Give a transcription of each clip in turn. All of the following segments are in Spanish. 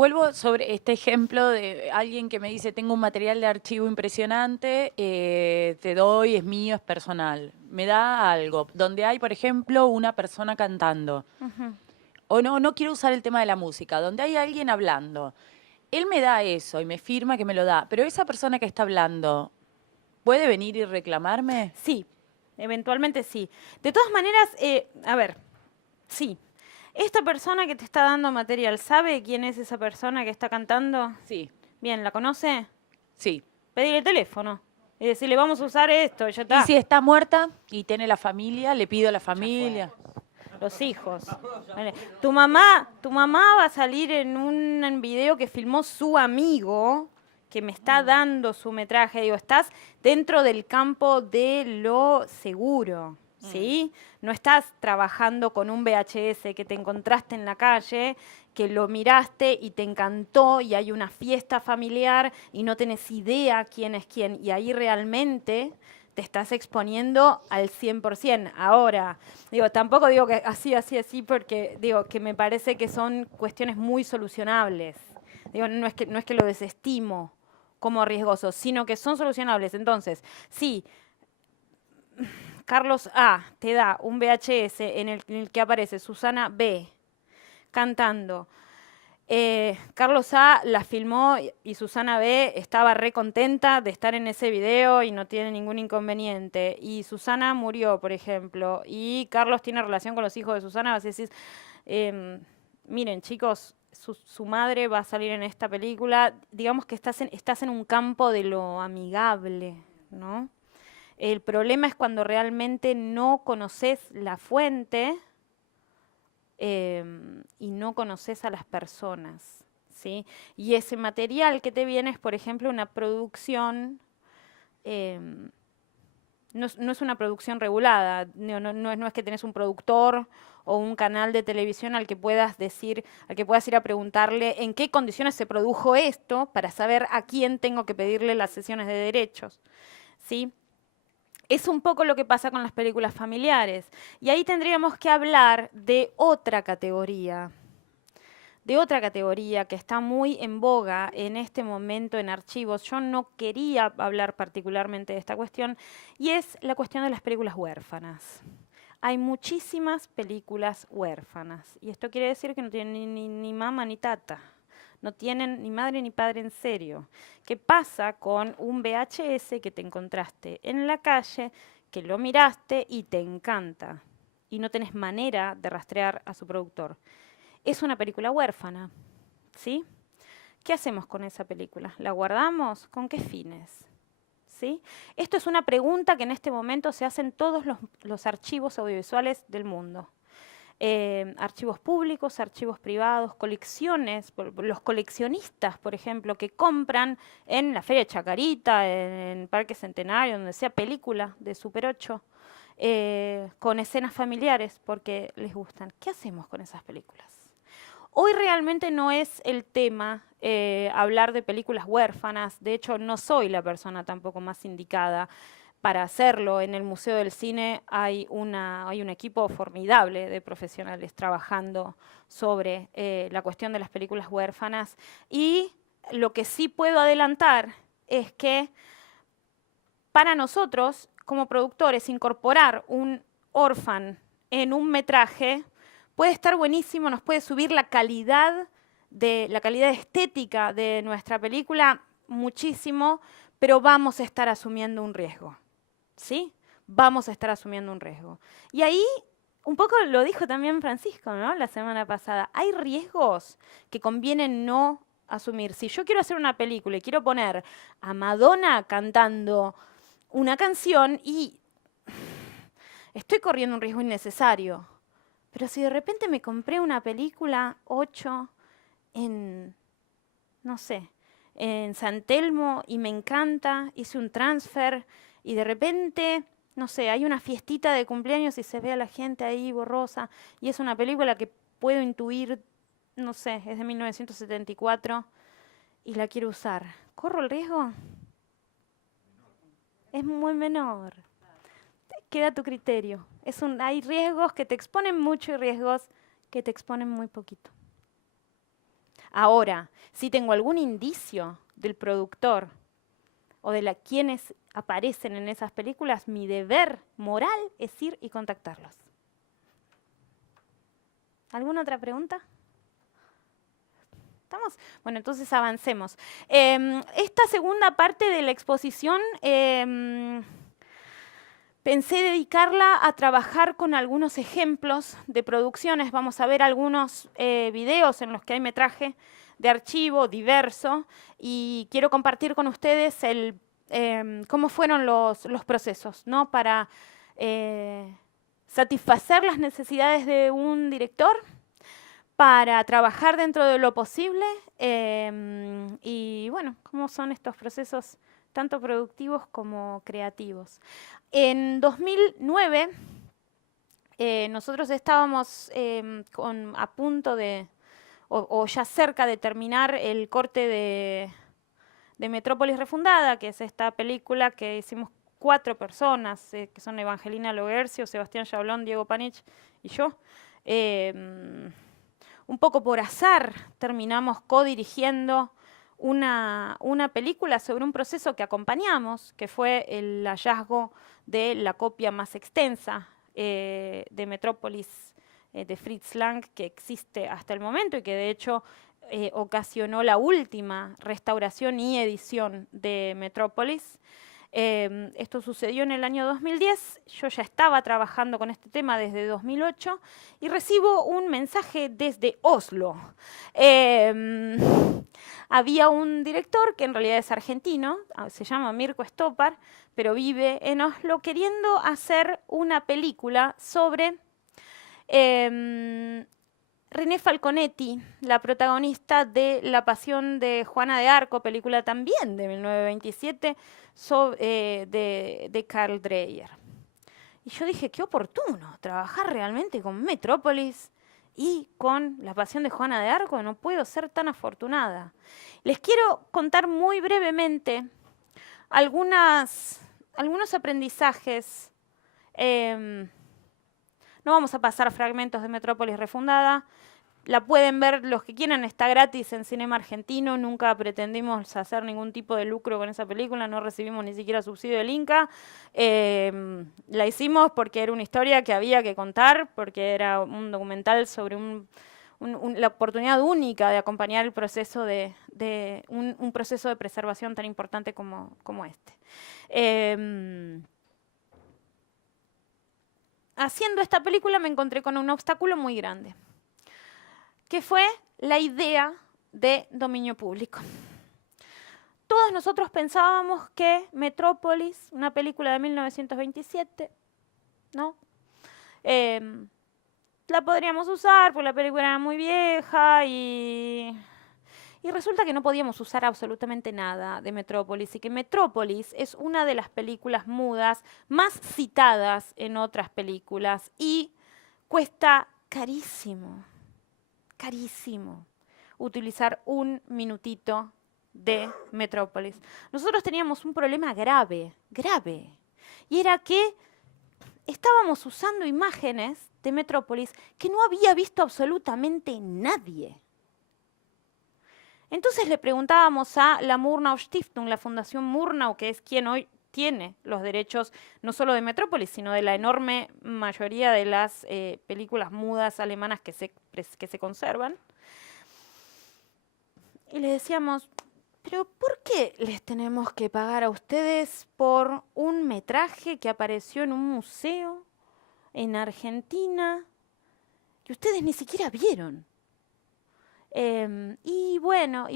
vuelvo sobre este ejemplo de alguien que me dice, tengo un material de archivo impresionante, te doy, es mío, es personal. Me da algo, donde hay, por ejemplo, una persona cantando. O no, no quiero usar el tema de la música, donde hay alguien hablando. Él me da eso y me firma que me lo da, pero esa persona que está hablando, ¿puede venir y reclamarme? Sí, eventualmente sí. De todas maneras, a ver, sí. Esta persona que te está dando material, ¿sabe quién es esa persona que está cantando? Sí, Bien, ¿la conoce? sí. Pedirle el teléfono y decirle, vamos a usar esto, ya Y está. si está muerta y tiene la familia, le pido a la Ya fue. familia. Los hijos. Vale. Tu mamá va a salir en un video que filmó su amigo, que me está dando su metraje. Digo, estás dentro del campo de lo seguro, ¿sí? No estás trabajando con un VHS que te encontraste en la calle, que lo miraste y te encantó y hay una fiesta familiar y no tenés idea quién es quién. Y ahí realmente te estás exponiendo al 100%. Ahora, digo, tampoco digo que así, porque digo que me parece que son cuestiones muy solucionables. Digo, no es que lo desestimo como riesgoso, sino que son solucionables. Entonces, sí, Carlos A te da un VHS en el que aparece Susana B cantando. Carlos A la filmó y Susana B estaba re contenta de estar en ese video y no tiene ningún inconveniente. Y Susana murió, por ejemplo, y Carlos tiene relación con los hijos de Susana. Vas a decir, miren chicos, su madre va a salir en esta película. Digamos que estás en un campo de lo amigable, ¿no? El problema es cuando realmente no conoces la fuente y no conoces a las personas, ¿sí? Y ese material que te viene es, por ejemplo, una producción, em, no es una producción regulada, no es que tenés un productor o un canal de televisión al que puedas decir, al que puedas ir a preguntarle en qué condiciones se produjo esto para saber a quién tengo que pedirle las sesiones de derechos, ¿sí? Es un poco lo que pasa con las películas familiares. Y ahí tendríamos que hablar de otra categoría que está muy en boga en este momento en archivos. Yo no quería hablar particularmente de esta cuestión, y es la cuestión de las películas huérfanas. Hay muchísimas películas huérfanas, y esto quiere decir que no tienen ni mamá ni tata. No tienen ni madre ni padre en serio. ¿Qué pasa con un VHS que te encontraste en la calle, que lo miraste y te encanta? Y no tenés manera de rastrear a su productor. Es una película huérfana, ¿sí? ¿Qué hacemos con esa película? ¿La guardamos? ¿Con qué fines? ¿Sí? Esto es una pregunta que en este momento se hacen todos los archivos audiovisuales del mundo. Archivos públicos, archivos privados, colecciones, los coleccionistas, por ejemplo, que compran en la Feria de Chacarita, en Parque Centenario, donde sea, película de Super 8, con escenas familiares porque les gustan. ¿Qué hacemos con esas películas? Hoy realmente no es el tema hablar de películas huérfanas. De hecho, no soy la persona tampoco más indicada para hacerlo. En el Museo del Cine hay un equipo formidable de profesionales trabajando sobre la cuestión de las películas huérfanas. Y lo que sí puedo adelantar es que para nosotros, como productores, incorporar un orfan en un metraje puede estar buenísimo, nos puede subir la calidad estética de nuestra película muchísimo, pero vamos a estar asumiendo un riesgo, ¿sí? Vamos a estar asumiendo un riesgo. Y ahí, un poco lo dijo también Francisco, ¿no? La semana pasada, hay riesgos que conviene no asumir. Si yo quiero hacer una película y quiero poner a Madonna cantando una canción y estoy corriendo un riesgo innecesario. Pero si de repente me compré una película 8 en, no sé, en San Telmo y me encanta, hice un transfer y de repente, no sé, hay una fiestita de cumpleaños y se ve a la gente ahí borrosa y es una película que puedo intuir, no sé, es de 1974 y la quiero usar. ¿Corro el riesgo? Es muy menor. Queda a tu criterio. Hay riesgos que te exponen mucho y riesgos que te exponen muy poquito. Ahora, si tengo algún indicio del productor o de quienes aparecen en esas películas, mi deber moral es ir y contactarlos. ¿Alguna otra pregunta? ¿Estamos? Bueno, entonces avancemos. Esta segunda parte de la exposición pensé dedicarla a trabajar con algunos ejemplos de producciones. Vamos a ver algunos videos en los que hay metraje de archivo diverso y quiero compartir con ustedes cómo fueron los procesos, ¿no? Para satisfacer las necesidades de un director, para trabajar dentro de lo posible y bueno, cómo son estos procesos tanto productivos como creativos. En 2009 nosotros estábamos a punto de, o ya cerca de terminar el corte de Metrópolis Refundada, que es esta película que hicimos 4 personas, que son Evangelina Loguercio, Sebastián Yablón, Diego Panich y yo. Un poco por azar terminamos codirigiendo una película sobre un proceso que acompañamos, que fue el hallazgo de la copia más extensa de Metrópolis de Fritz Lang que existe hasta el momento y que de hecho ocasionó la última restauración y edición de Metrópolis. Esto sucedió en el año 2010, yo ya estaba trabajando con este tema desde 2008 y recibo un mensaje desde Oslo. Había un director que en realidad es argentino, se llama Mirko Stoppar, pero vive en Oslo, queriendo hacer una película sobre René Falconetti, la protagonista de La Pasión de Juana de Arco, película también de 1927, de Carl Dreyer. Y yo dije, qué oportuno, trabajar realmente con Metrópolis y con La Pasión de Juana de Arco, no puedo ser tan afortunada. Les quiero contar muy brevemente algunos aprendizajes. No vamos a pasar fragmentos de Metrópolis Refundada. La pueden ver los que quieran, está gratis en Cinema Argentino. Nunca pretendimos hacer ningún tipo de lucro con esa película, no recibimos ni siquiera subsidio del Inca. La hicimos porque era una historia que había que contar, porque era un documental sobre la oportunidad única de acompañar el proceso un proceso de preservación tan importante como este. Haciendo esta película me encontré con un obstáculo muy grande, que fue la idea de dominio público. Todos nosotros pensábamos que Metrópolis, una película de 1927, ¿no? La podríamos usar porque la película era muy vieja y resulta que no podíamos usar absolutamente nada de Metrópolis y que Metrópolis es una de las películas mudas más citadas en otras películas y cuesta carísimo, carísimo utilizar un minutito de Metrópolis. Nosotros teníamos un problema grave, grave, y era que estábamos usando imágenes de Metrópolis que no había visto absolutamente nadie. Entonces le preguntábamos a la Murnau Stiftung, la Fundación Murnau, que es quien hoy tiene los derechos no solo de Metrópolis, sino de la enorme mayoría de las películas mudas alemanas que se conservan. Y le decíamos, pero ¿por qué les tenemos que pagar a ustedes por un metraje que apareció en un museo en Argentina que ustedes ni siquiera vieron? Y bueno,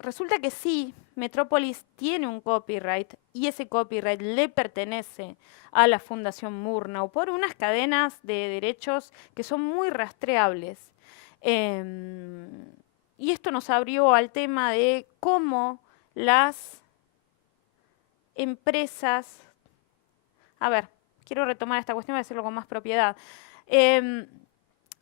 resulta que sí, Metrópolis tiene un copyright y ese copyright le pertenece a la Fundación Murnau por unas cadenas de derechos que son muy rastreables. Y esto nos abrió al tema de cómo las empresas... A ver, quiero retomar esta cuestión, voy a decirlo con más propiedad.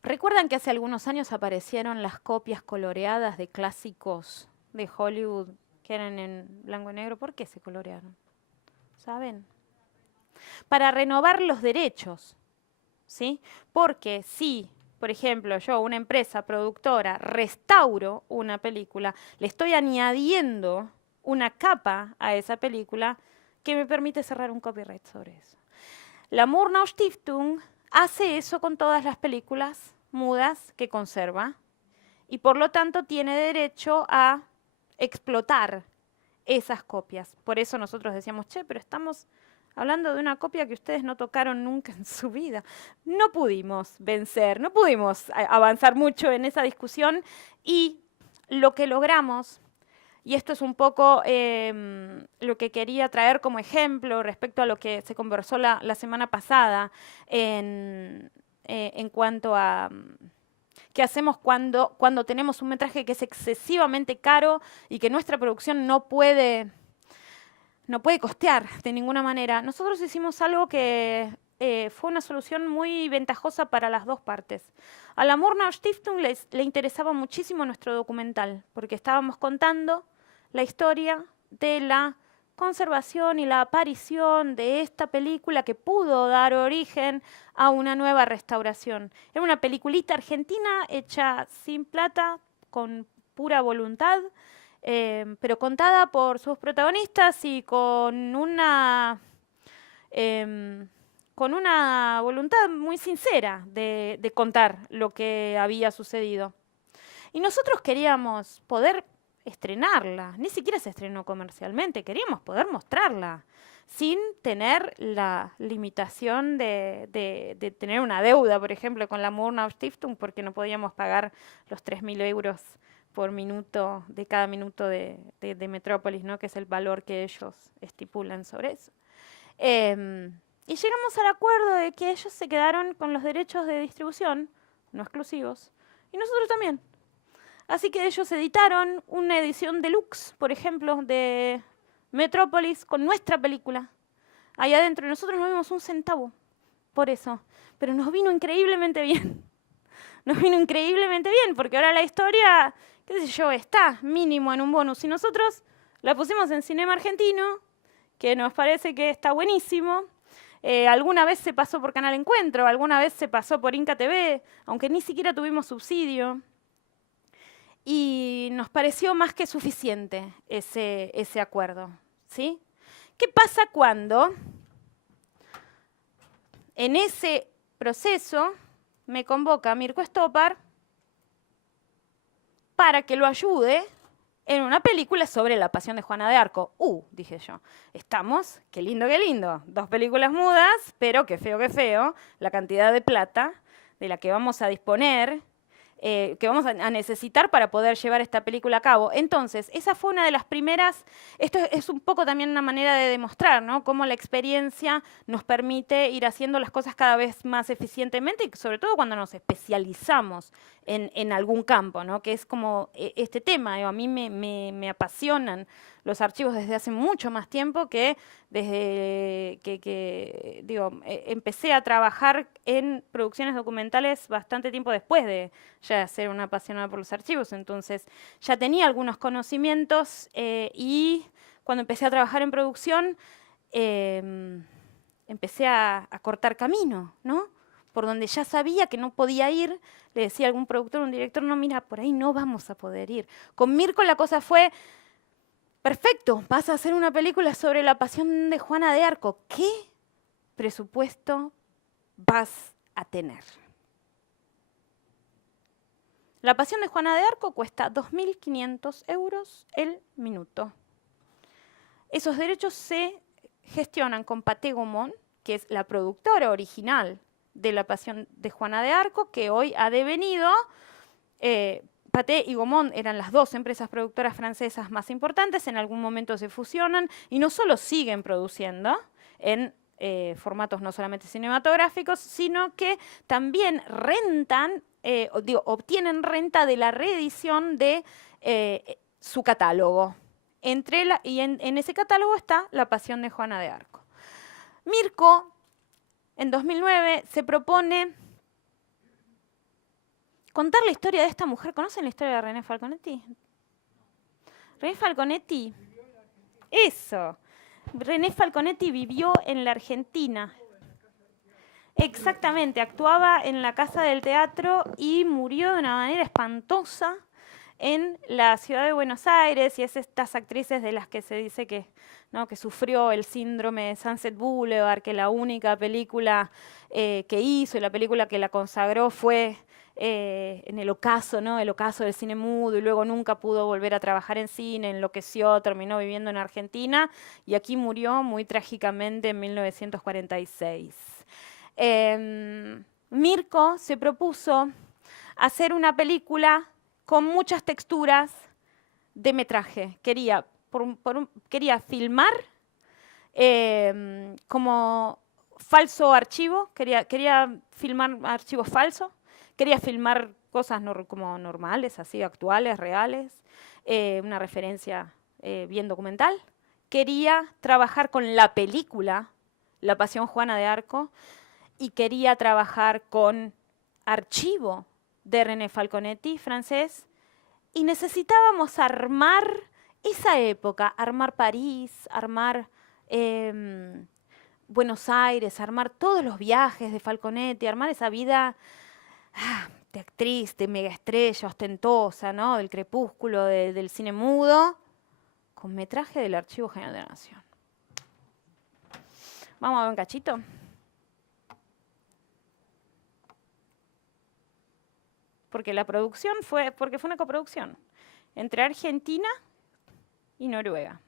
¿Recuerdan que hace algunos años aparecieron las copias coloreadas de clásicos de Hollywood que eran en blanco y negro? ¿Por qué se colorearon? ¿Saben? Para renovar los derechos, ¿sí? Porque si por ejemplo, yo, una empresa productora, restauro una película, le estoy añadiendo una capa a esa película que me permite cerrar un copyright sobre eso. La Murnau Stiftung hace eso con todas las películas mudas que conserva y por lo tanto tiene derecho a explotar esas copias. Por eso nosotros decíamos, che, pero estamos hablando de una copia que ustedes no tocaron nunca en su vida. No pudimos vencer, no pudimos avanzar mucho en esa discusión y lo que logramos, y esto es un poco lo que quería traer como ejemplo respecto a lo que se conversó la semana pasada en cuanto a qué hacemos cuando tenemos un metraje que es excesivamente caro y que nuestra producción no puede costear de ninguna manera. Nosotros hicimos algo que fue una solución muy ventajosa para las dos partes. A la Murnau Stiftung le interesaba muchísimo nuestro documental, porque estábamos contando la historia de la conservación y la aparición de esta película que pudo dar origen a una nueva restauración. Era una peliculita argentina hecha sin plata, con pura voluntad, pero contada por sus protagonistas y con una voluntad muy sincera de contar lo que había sucedido. Y nosotros queríamos poder estrenarla, ni siquiera se estrenó comercialmente, queríamos poder mostrarla sin tener la limitación de tener una deuda, por ejemplo, con la Murnau Stiftung, porque no podíamos pagar los 3.000 euros por minuto de cada minuto de Metrópolis, ¿no? Que es el valor que ellos estipulan sobre eso. Y llegamos al acuerdo de que ellos se quedaron con los derechos de distribución, no exclusivos, y nosotros también. Así que ellos editaron una edición deluxe, por ejemplo, de Metrópolis con nuestra película ahí adentro. Y nosotros no vimos un centavo por eso, pero nos vino increíblemente bien. Nos vino increíblemente bien, porque ahora la historia, qué sé yo, está mínimo en un bonus. Y nosotros la pusimos en Cinema Argentino, que nos parece que está buenísimo. Alguna vez se pasó por Canal Encuentro, alguna vez se pasó por Inca TV, aunque ni siquiera tuvimos subsidio. Y nos pareció más que suficiente ese acuerdo, ¿sí? ¿Qué pasa cuando en ese proceso me convoca Mirko Stoppard para que lo ayude en una película sobre la pasión de Juana de Arco? Dije yo, estamos, qué lindo, 2 películas mudas, pero qué feo, la cantidad de plata de la que vamos a disponer, que vamos a necesitar para poder llevar esta película a cabo. Entonces, esa fue una de las primeras, esto es un poco también una manera de demostrar, ¿no?, cómo la experiencia nos permite ir haciendo las cosas cada vez más eficientemente y sobre todo cuando nos especializamos en algún campo, ¿no?, que es como este tema. A mí me apasionan los archivos desde hace mucho más tiempo que desde que empecé a trabajar en producciones documentales bastante tiempo después de ya ser una apasionada por los archivos. Entonces ya tenía algunos conocimientos y cuando empecé a trabajar en producción empecé a cortar camino, ¿no?, por donde ya sabía que no podía ir. Le decía a algún productor o un director, no, mira, por ahí no vamos a poder ir. Con Mirko la cosa fue, perfecto, vas a hacer una película sobre la pasión de Juana de Arco. ¿Qué presupuesto vas a tener? La pasión de Juana de Arco cuesta 2.500 euros el minuto. Esos derechos se gestionan con Pathé Gaumont, que es la productora original de la pasión de Juana de Arco, que hoy ha devenido. Pathé y Gaumont eran las 2 empresas productoras francesas más importantes, en algún momento se fusionan y no solo siguen produciendo en formatos no solamente cinematográficos, sino que también rentan, obtienen renta de la reedición de su catálogo. Y en ese catálogo está La pasión de Juana de Arco. Mirko, en 2009, se propone contar la historia de esta mujer. ¿Conocen la historia de René Falconetti? René Falconetti, eso. René Falconetti vivió en la Argentina. Exactamente, actuaba en la Casa del Teatro y murió de una manera espantosa en la ciudad de Buenos Aires, y es estas actrices de las que se dice que, ¿no?, que sufrió el síndrome de Sunset Boulevard, que la única película que hizo y la película que la consagró fue en el ocaso, ¿no?, el ocaso del cine mudo, y luego nunca pudo volver a trabajar en cine, enloqueció, terminó viviendo en Argentina y aquí murió muy trágicamente en 1946. Mirko se propuso hacer una película con muchas texturas de metraje. Quería filmar como falso archivo, quería filmar archivos falsos, quería filmar cosas como normales, así, actuales, reales, una referencia bien documental. Quería trabajar con la película La Pasión Juana de Arco y quería trabajar con archivo de René Falconetti, francés, y necesitábamos armar esa época, armar París, armar Buenos Aires, armar todos los viajes de Falconetti, armar esa vida de actriz, de megaestrella, ostentosa, ¿no?, del crepúsculo, del cine mudo, con metraje del Archivo General de la Nación. Vamos a ver un cachito. Porque la producción fue una coproducción entre Argentina y Noruega.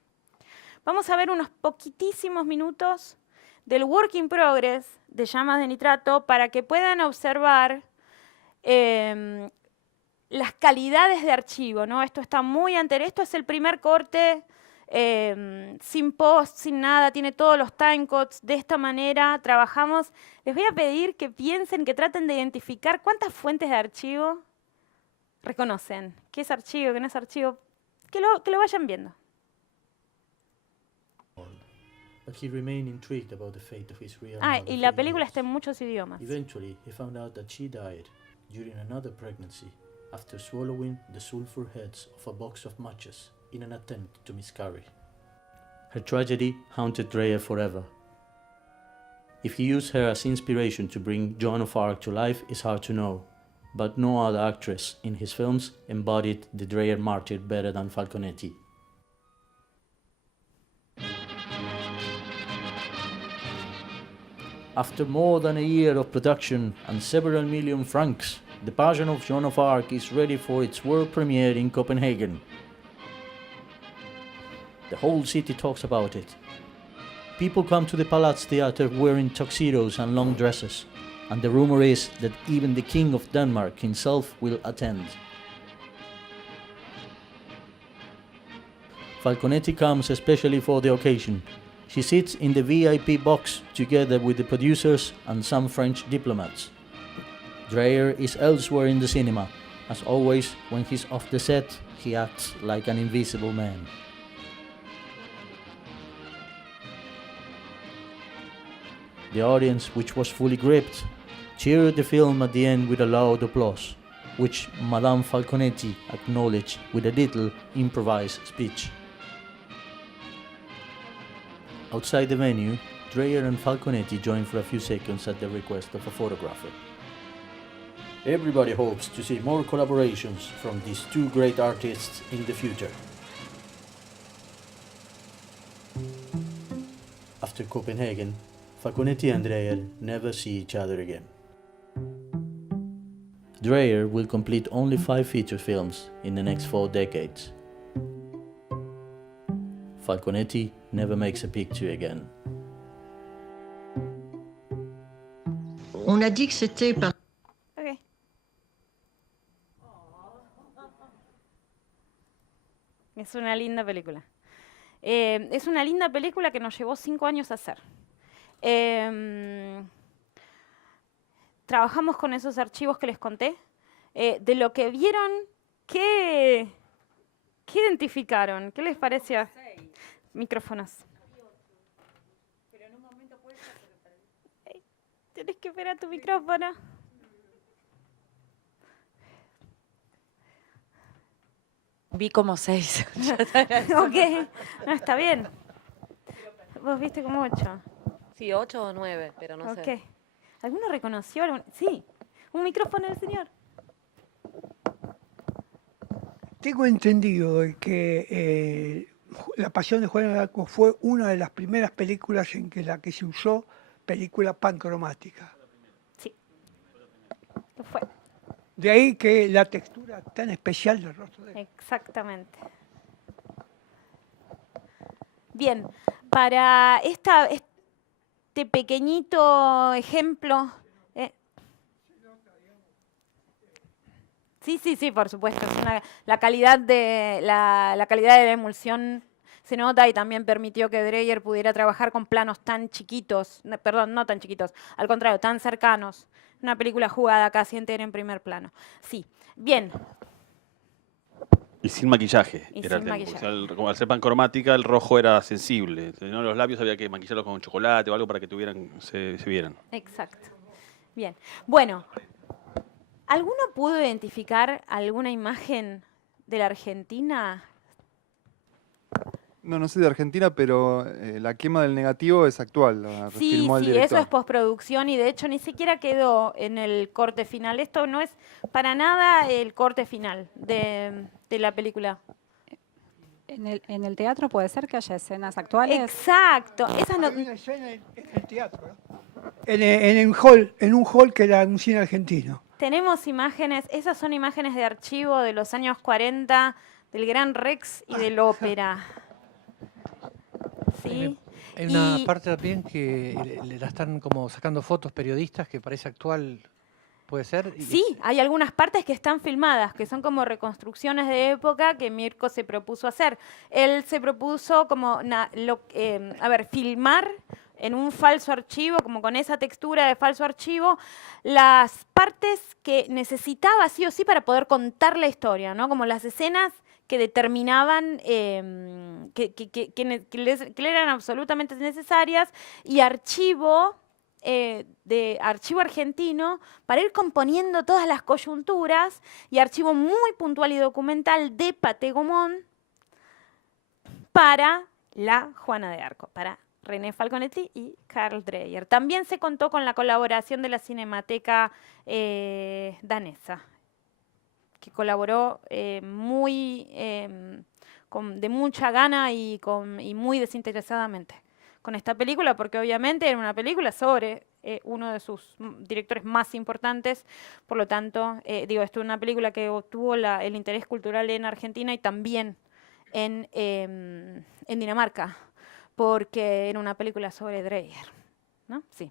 Vamos a ver unos poquitísimos minutos del work in progress de Llamas de Nitrato para que puedan observar las calidades de archivo, ¿no? Esto está muy anterior. Esto es el primer corte, sin post, sin nada, tiene todos los timecodes. De esta manera trabajamos. Les voy a pedir que piensen, que traten de identificar cuántas fuentes de archivo reconocen. ¿Qué es archivo, qué no es archivo? Que lo vayan viendo. But he remained intrigued about the fate of his real Ah, mother y la for película years. está en muchos idiomas. Eventually, he found out that she died during another pregnancy after swallowing the sulfur heads of a box of matches in an attempt to miscarry. Her tragedy haunted Dreyer forever. If he used her as inspiration to bring Joan of Arc to life is hard to know, but no other actress in his films embodied the Dreyer martyr better than Falconetti. After more than a year of production and several million francs, The Passion of Joan of Arc is ready for its world premiere in Copenhagen. The whole city talks about it. People come to the Palats Theatre wearing tuxedos and long dresses, and the rumor is that even the King of Denmark himself will attend. Falconetti comes especially for the occasion. She sits in the VIP box together with the producers and some French diplomats. Dreyer is elsewhere in the cinema. As always, when he's off the set, he acts like an invisible man. The audience, which was fully gripped, cheered the film at the end with a loud applause, which Madame Falconetti acknowledged with a little improvised speech. Outside the venue, Dreyer and Falconetti joined for a few seconds at the request of a photographer. Everybody hopes to see more collaborations from these two great artists in the future. After Copenhagen, Falconetti and Dreyer never see each other again. Dreyer will complete only 5 feature films in the next 4 decades. Falconetti never makes a picture again. On a dit que c'était par... Okay. Es una linda película. Es una linda película que nos llevó 5 años a hacer. Trabajamos con esos archivos que les conté. De lo que vieron, ¿qué identificaron? ¿Qué les pareció? Micrófonos. Tienes que esperar tu micrófono. Vi como 6. Ok, no, está bien. Vos viste como 8. Sí, 8 o 9, pero no Ok. sé. ¿Alguno reconoció? Sí, un micrófono del señor. Tengo entendido de que La Pasión de Juana de Arco fue una de las primeras películas en que la que se usó película pancromática. Sí, lo fue. De ahí que la textura tan especial del rostro de él. Exactamente. Bien, para este pequeñito ejemplo... Sí, por supuesto. La calidad de la calidad de la emulsión se nota y también permitió que Dreyer pudiera trabajar con planos tan chiquitos, perdón, no tan chiquitos, al contrario, tan cercanos. Una película jugada casi entera en primer plano. Sí, bien. Y sin maquillaje. Y Era sin el tema, maquillaje. porque como al ser pancromática, el rojo era sensible. Si no, los labios había que maquillarlos con chocolate o algo para que se vieran. Exacto. Bien. Bueno, ¿alguno pudo identificar alguna imagen de la Argentina? No sé de Argentina, pero la quema del negativo es actual. La Sí, refilmó el eso director. es postproducción y de hecho ni siquiera quedó en el corte final. Esto no es para nada el corte final de la película. En el teatro puede ser que haya escenas actuales. Exacto. Esa no, Hay una escena en el teatro, ¿no? En un hall que era un cine argentino. tenemos imágenes, esas son imágenes de archivo de los años 40, del Gran Rex y del Ópera. ¿Sí? Hay una Y- parte también que le la están como sacando fotos periodistas que parece actual, puede ser. Y Sí, hay algunas partes que están filmadas, que son como reconstrucciones de época que Mirko se propuso hacer. Él se propuso como, filmar en un falso archivo, como con esa textura de falso archivo, las partes que necesitaba sí o sí para poder contar la historia, ¿no? Como las escenas que determinaban que le eran absolutamente necesarias y archivo de archivo argentino para ir componiendo todas las coyunturas y archivo muy puntual y documental de Paté Gaumont para la Juana de Arco, para René Falconetti y Carl Dreyer. También se contó con la colaboración de la Cinemateca danesa, que colaboró de mucha gana y muy desinteresadamente con esta película, porque obviamente era una película sobre uno de sus directores más importantes, por lo tanto, esto es una película que obtuvo el interés cultural en Argentina y también en Dinamarca, porque era una película sobre Dreyer, ¿no? Sí.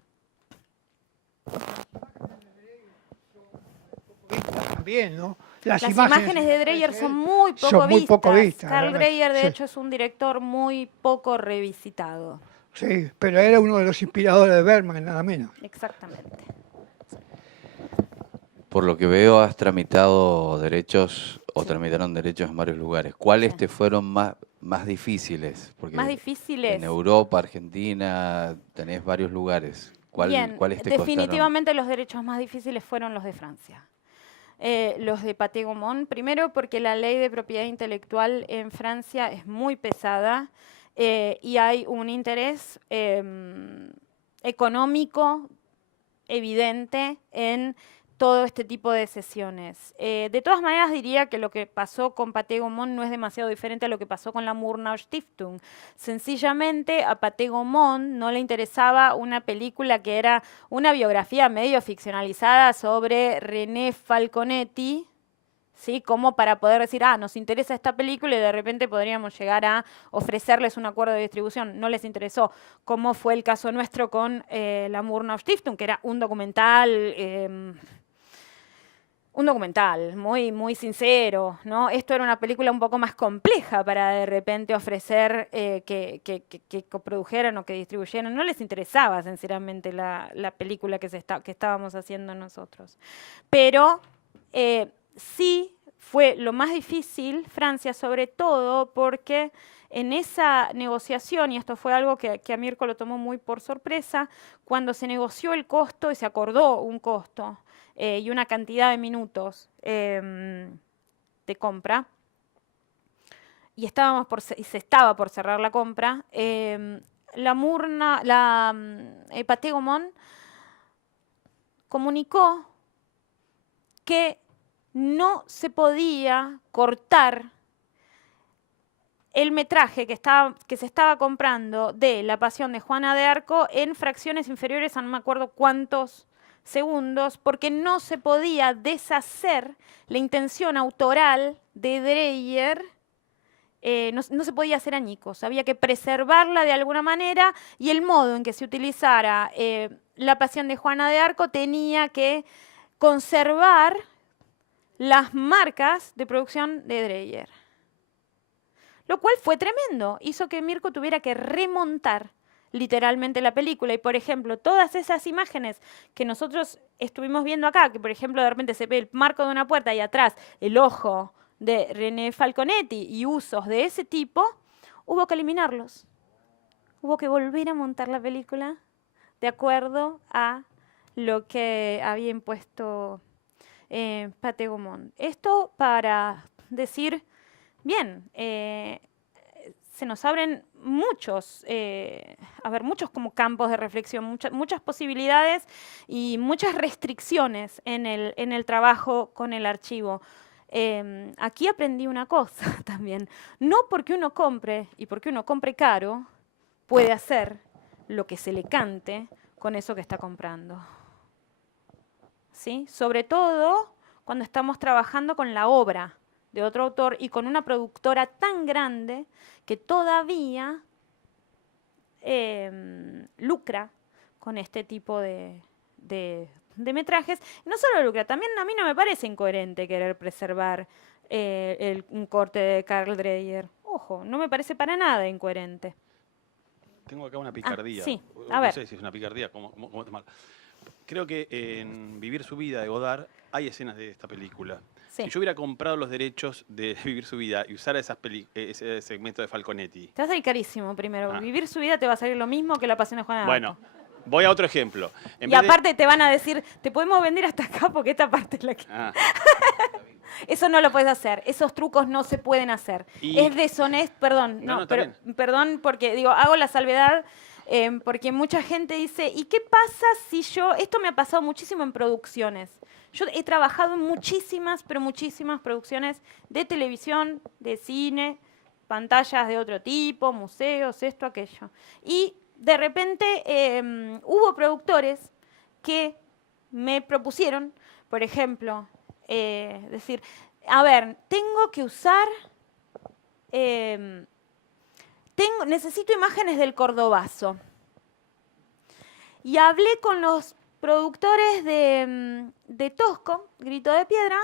También, ¿no? Las imágenes de Dreyer son muy poco son muy vistas. poco vistas, Carl realmente, Dreyer, de sí. hecho, es un director muy poco revisitado. Sí, pero era uno de los inspiradores de Bergman, nada menos. Exactamente. Por lo que veo, has tramitado derechos o tramitaron derechos en varios lugares. ¿Cuáles Sí. te fueron más difíciles? Porque Más difíciles. en Europa, Argentina, tenés varios lugares. Bien, ¿Cuáles te costaron? definitivamente los derechos más difíciles fueron los de Francia. Los de Paté Gaumont, primero porque la ley de propiedad intelectual en Francia es muy pesada y hay un interés económico evidente en todo este tipo de sesiones. De todas maneras diría que lo que pasó con Paté Gaumont no es demasiado diferente a lo que pasó con la Murnau Stiftung. Sencillamente a Paté Gaumont no le interesaba una película que era una biografía medio ficcionalizada sobre René Falconetti, ¿sí? Como para poder decir, nos interesa esta película y de repente podríamos llegar a ofrecerles un acuerdo de distribución. No les interesó, como fue el caso nuestro con la Murnau Stiftung, que era un documental muy, muy sincero, ¿no? Esto era una película un poco más compleja para de repente ofrecer que coprodujeran o que distribuyeran. No les interesaba, sinceramente, la película que estábamos haciendo nosotros. Pero sí fue lo más difícil, Francia, sobre todo porque en esa negociación, y esto fue algo que a Mirko lo tomó muy por sorpresa, cuando se negoció el costo y se acordó un costo y una cantidad de minutos de compra, y se estaba por cerrar la compra, Paté Gaumont comunicó que no se podía cortar el metraje que se estaba comprando de La Pasión de Juana de Arco en fracciones inferiores a no me acuerdo cuántos segundos, porque no se podía deshacer la intención autoral de Dreyer, no se podía hacer añicos, había que preservarla de alguna manera y el modo en que se utilizara La Pasión de Juana de Arco tenía que conservar las marcas de producción de Dreyer. Lo cual fue tremendo, hizo que Mirko tuviera que remontar literalmente la película. Y, por ejemplo, todas esas imágenes que nosotros estuvimos viendo acá, que, por ejemplo, de repente se ve el marco de una puerta y atrás el ojo de René Falconetti y usos de ese tipo, hubo que eliminarlos. Hubo que volver a montar la película de acuerdo a lo que había impuesto Pathé Gaumont. Esto para decir, bien, se nos abren muchos como campos de reflexión, muchas posibilidades y muchas restricciones en el trabajo con el archivo. Aquí aprendí una cosa también. No porque uno compre y porque uno compre caro, puede hacer lo que se le cante con eso que está comprando. ¿Sí? Sobre todo cuando estamos trabajando con la obra de otro autor y con una productora tan grande que todavía lucra con este tipo de metrajes. No solo lucra, también a mí no me parece incoherente querer preservar un corte de Carl Dreyer. Ojo, no me parece para nada incoherente. Tengo acá una picardía. Sí, No a ver. sé si es una picardía, ¿cómo tomar? Creo que en Vivir su vida de Godard hay escenas de esta película. Sí. Si yo hubiera comprado los derechos de Vivir su vida y usara ese segmento de Falconetti. Te va a salir carísimo primero. Ah. Vivir su vida te va a salir lo mismo que La Pasión de Juana de Bueno, Arco. voy a otro ejemplo. Y aparte te van a decir, te podemos vender hasta acá porque esta parte es la que... Ah, Eso no lo puedes hacer, esos trucos no se pueden hacer. Y- Es deshonesto, perdón, No, está pero, bien. perdón porque digo, hago la salvedad porque mucha gente dice, ¿y qué pasa si yo, esto me ha pasado muchísimo en producciones, yo he trabajado en muchísimas, pero muchísimas producciones de televisión, de cine, pantallas de otro tipo, museos, esto, aquello. Y de repente hubo productores que me propusieron, por ejemplo, decir, a ver, tengo que usar, necesito imágenes del Cordobazo. Y hablé con los productores de Tosco, Grito de Piedra,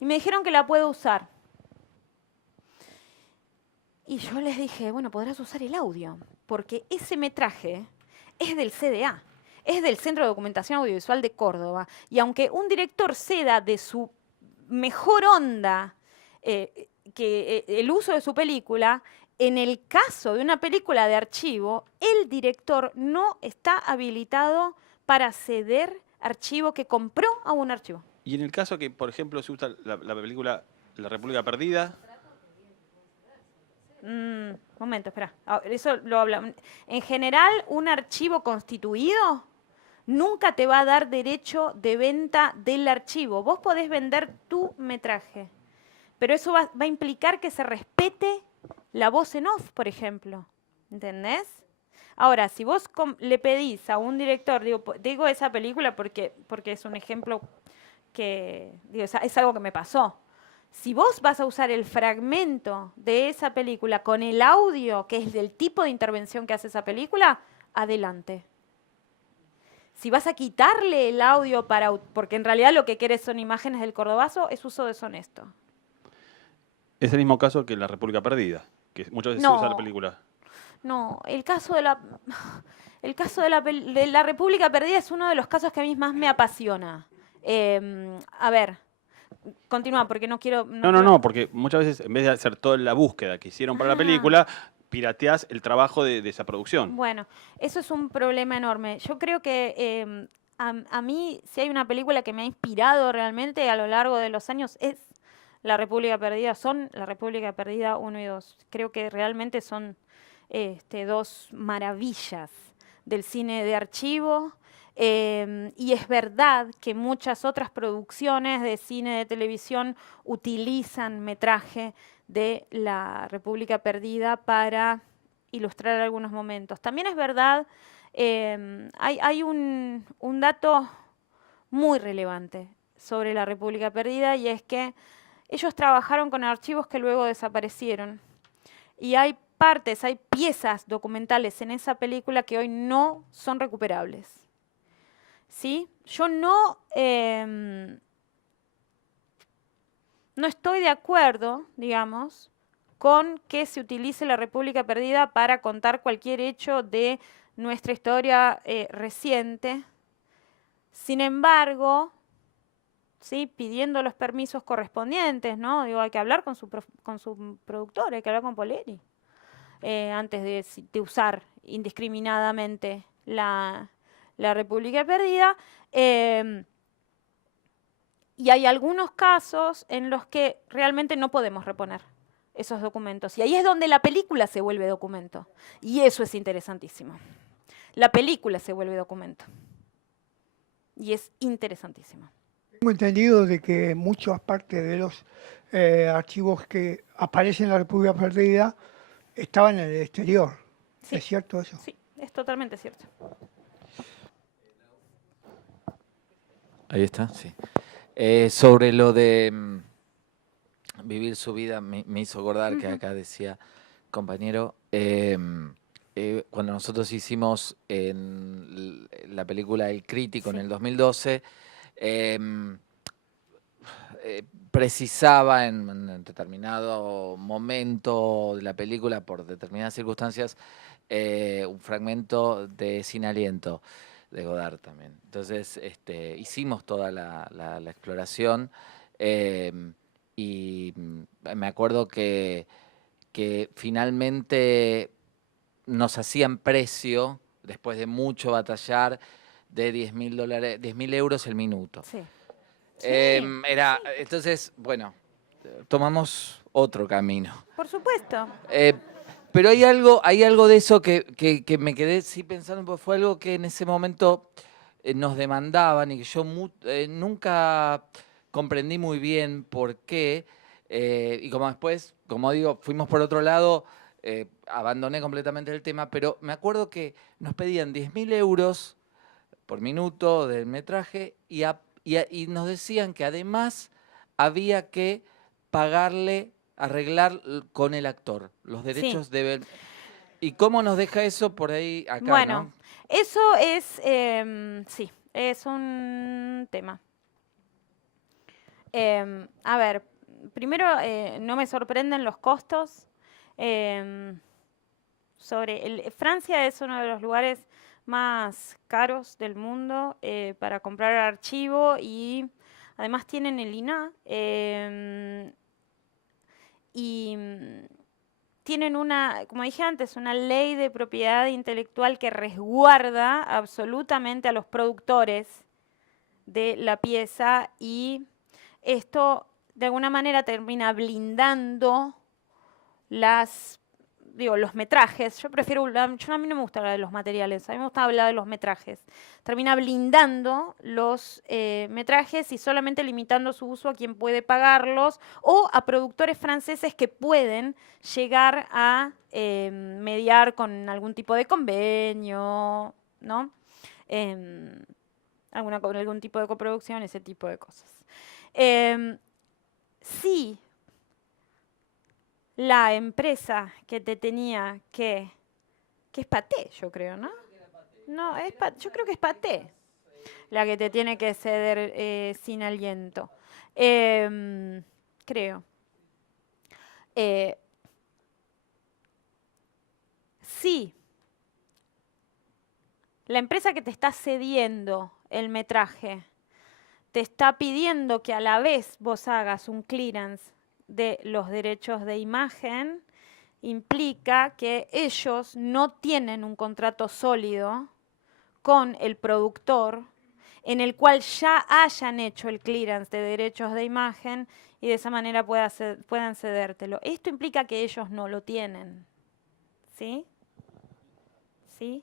y me dijeron que la puedo usar. Y yo les dije, bueno, podrás usar el audio, porque ese metraje es del CDA, es del Centro de Documentación Audiovisual de Córdoba. Y aunque un director ceda de su mejor onda el uso de su película, en el caso de una película de archivo, el director no está habilitado para ceder archivo que compró a un archivo. y en el caso que, por ejemplo, se usa la película La República Perdida, Momento, espera. Eso lo hablamos. En general, un archivo constituido nunca te va a dar derecho de venta del archivo. Vos podés vender tu metraje, pero eso va a implicar que se respete la voz en off, por ejemplo. ¿Entendés? Ahora, si vos le pedís a un director, digo esa película porque es un ejemplo que es algo que me pasó. Si vos vas a usar el fragmento de esa película con el audio, que es del tipo de intervención que hace esa película, adelante. Si vas a quitarle el audio porque en realidad lo que querés son imágenes del Cordobazo, es uso deshonesto. es el mismo caso que La República Perdida, que muchas veces No. se usa la película. No, el caso de la República Perdida es uno de los casos que a mí más me apasiona. A ver, continúa porque no quiero... No, porque muchas veces en vez de hacer toda la búsqueda que hicieron para la película, pirateás el trabajo de esa producción. Bueno, eso es un problema enorme. Yo creo que a mí, si hay una película que me ha inspirado realmente a lo largo de los años, es La República Perdida. Son La República Perdida 1 y 2. Creo que realmente son dos maravillas del cine de archivo. Y es verdad que muchas otras producciones de cine, de televisión, utilizan metraje de la República Perdida para ilustrar algunos momentos. También es verdad, hay un dato muy relevante sobre la República Perdida, y es que ellos trabajaron con archivos que luego desaparecieron. Y hay partes, hay piezas documentales en esa película que hoy no son recuperables. ¿Sí? Yo no estoy de acuerdo, digamos, con que se utilice la República Perdida para contar cualquier hecho de nuestra historia reciente. Sin embargo, ¿sí? Pidiendo los permisos correspondientes, ¿no? Digo, hay que hablar con su productor, hay que hablar con Poleri, antes de usar indiscriminadamente la República Perdida. Y hay algunos casos en los que realmente no podemos reponer esos documentos. Y ahí es donde la película se vuelve documento. Y eso es interesantísimo. La película se vuelve documento. Y es interesantísimo. Tengo entendido de que muchas partes de los archivos que aparecen en la República Perdida estaban en el exterior. Sí. ¿Es cierto eso? Sí, es totalmente cierto. Ahí está, sí. Sobre lo de vivir su vida, me hizo acordar que acá decía, compañero, cuando nosotros hicimos en la película El Crítico en el 2012, precisaba en un determinado momento de la película, por determinadas circunstancias, un fragmento de Sin Aliento, de Godard también. Entonces hicimos toda la exploración y me acuerdo que finalmente nos hacían precio, después de mucho batallar, de $10.000 euros el minuto. Sí. Entonces, bueno, tomamos otro camino. Por supuesto. Pero hay algo de eso que me quedé sí pensando, porque fue algo que en ese momento nos demandaban y que yo nunca comprendí muy bien por qué. Y como después, como digo, fuimos por otro lado, abandoné completamente el tema, pero me acuerdo que nos pedían 10.000 euros por minuto del metraje y nos decían que además había que pagarle, arreglar con el actor. Los derechos deben... ¿Y cómo nos deja eso por ahí acá? Bueno, ¿no? eso es, sí, es un tema. A ver, primero, no me sorprenden los costos. Francia es uno de los lugares más caros del mundo para comprar archivo, y además tienen el INAH y tienen como dije antes, una ley de propiedad intelectual que resguarda absolutamente a los productores de la pieza, y esto de alguna manera termina blindando los metrajes. A mí no me gusta hablar de los materiales, a mí me gusta hablar de los metrajes. Termina blindando los metrajes y solamente limitando su uso a quien puede pagarlos o a productores franceses que pueden llegar a mediar con algún tipo de convenio, ¿no? Algún tipo de coproducción, ese tipo de cosas. Sí. La empresa que te tenía que es Pathé, yo creo, ¿no? No, yo creo que es Pathé la que te tiene que ceder Sin Aliento. Creo. Sí. La empresa que te está cediendo el metraje te está pidiendo que a la vez vos hagas un clearance de los derechos de imagen, implica que ellos no tienen un contrato sólido con el productor en el cual ya hayan hecho el clearance de derechos de imagen y de esa manera puedan cedértelo. Esto implica que ellos no lo tienen. ¿Sí? ¿Sí?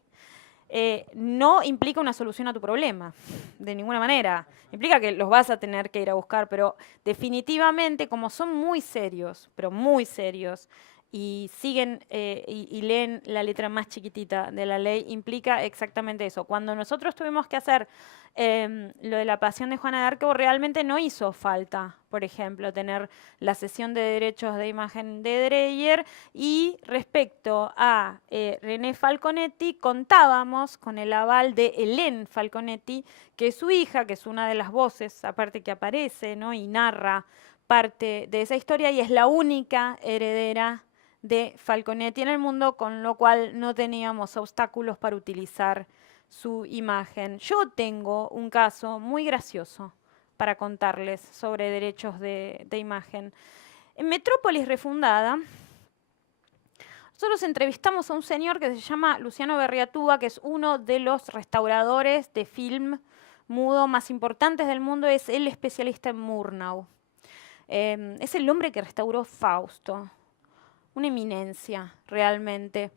no implica una solución a tu problema, de ninguna manera. Implica que los vas a tener que ir a buscar, pero definitivamente, como son muy serios, pero muy serios, y siguen y leen la letra más chiquitita de la ley, implica exactamente eso. Cuando nosotros tuvimos que hacer lo de la Pasión de Juana de Arco, realmente no hizo falta, por ejemplo, tener la cesión de derechos de imagen de Dreyer, y respecto a René Falconetti, contábamos con el aval de Hélène Falconetti, que es su hija, que es una de las voces, aparte que aparece, ¿no? Y narra parte de esa historia, y es la única heredera de Falconetti en el mundo, con lo cual no teníamos obstáculos para utilizar su imagen. Yo tengo un caso muy gracioso para contarles sobre derechos de imagen. En Metrópolis Refundada, nosotros entrevistamos a un señor que se llama Luciano Berriatúa, que es uno de los restauradores de film mudo más importantes del mundo, es el especialista en Murnau. Es el hombre que restauró Fausto. Una eminencia, realmente.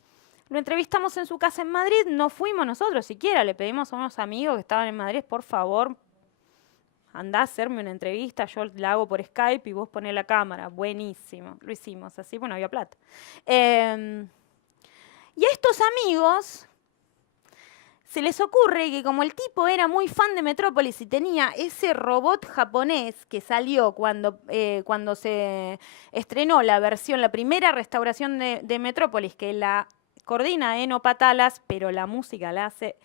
Lo entrevistamos en su casa en Madrid, no fuimos nosotros siquiera, le pedimos a unos amigos que estaban en Madrid, por favor, andá a hacerme una entrevista, yo la hago por Skype y vos ponés la cámara. Buenísimo, lo hicimos así, bueno, había plata. Y a estos amigos se les ocurre que como el tipo era muy fan de Metrópolis y tenía ese robot japonés que salió cuando se estrenó la primera restauración de Metrópolis, que la coordina Eno Patalas, pero la música la hace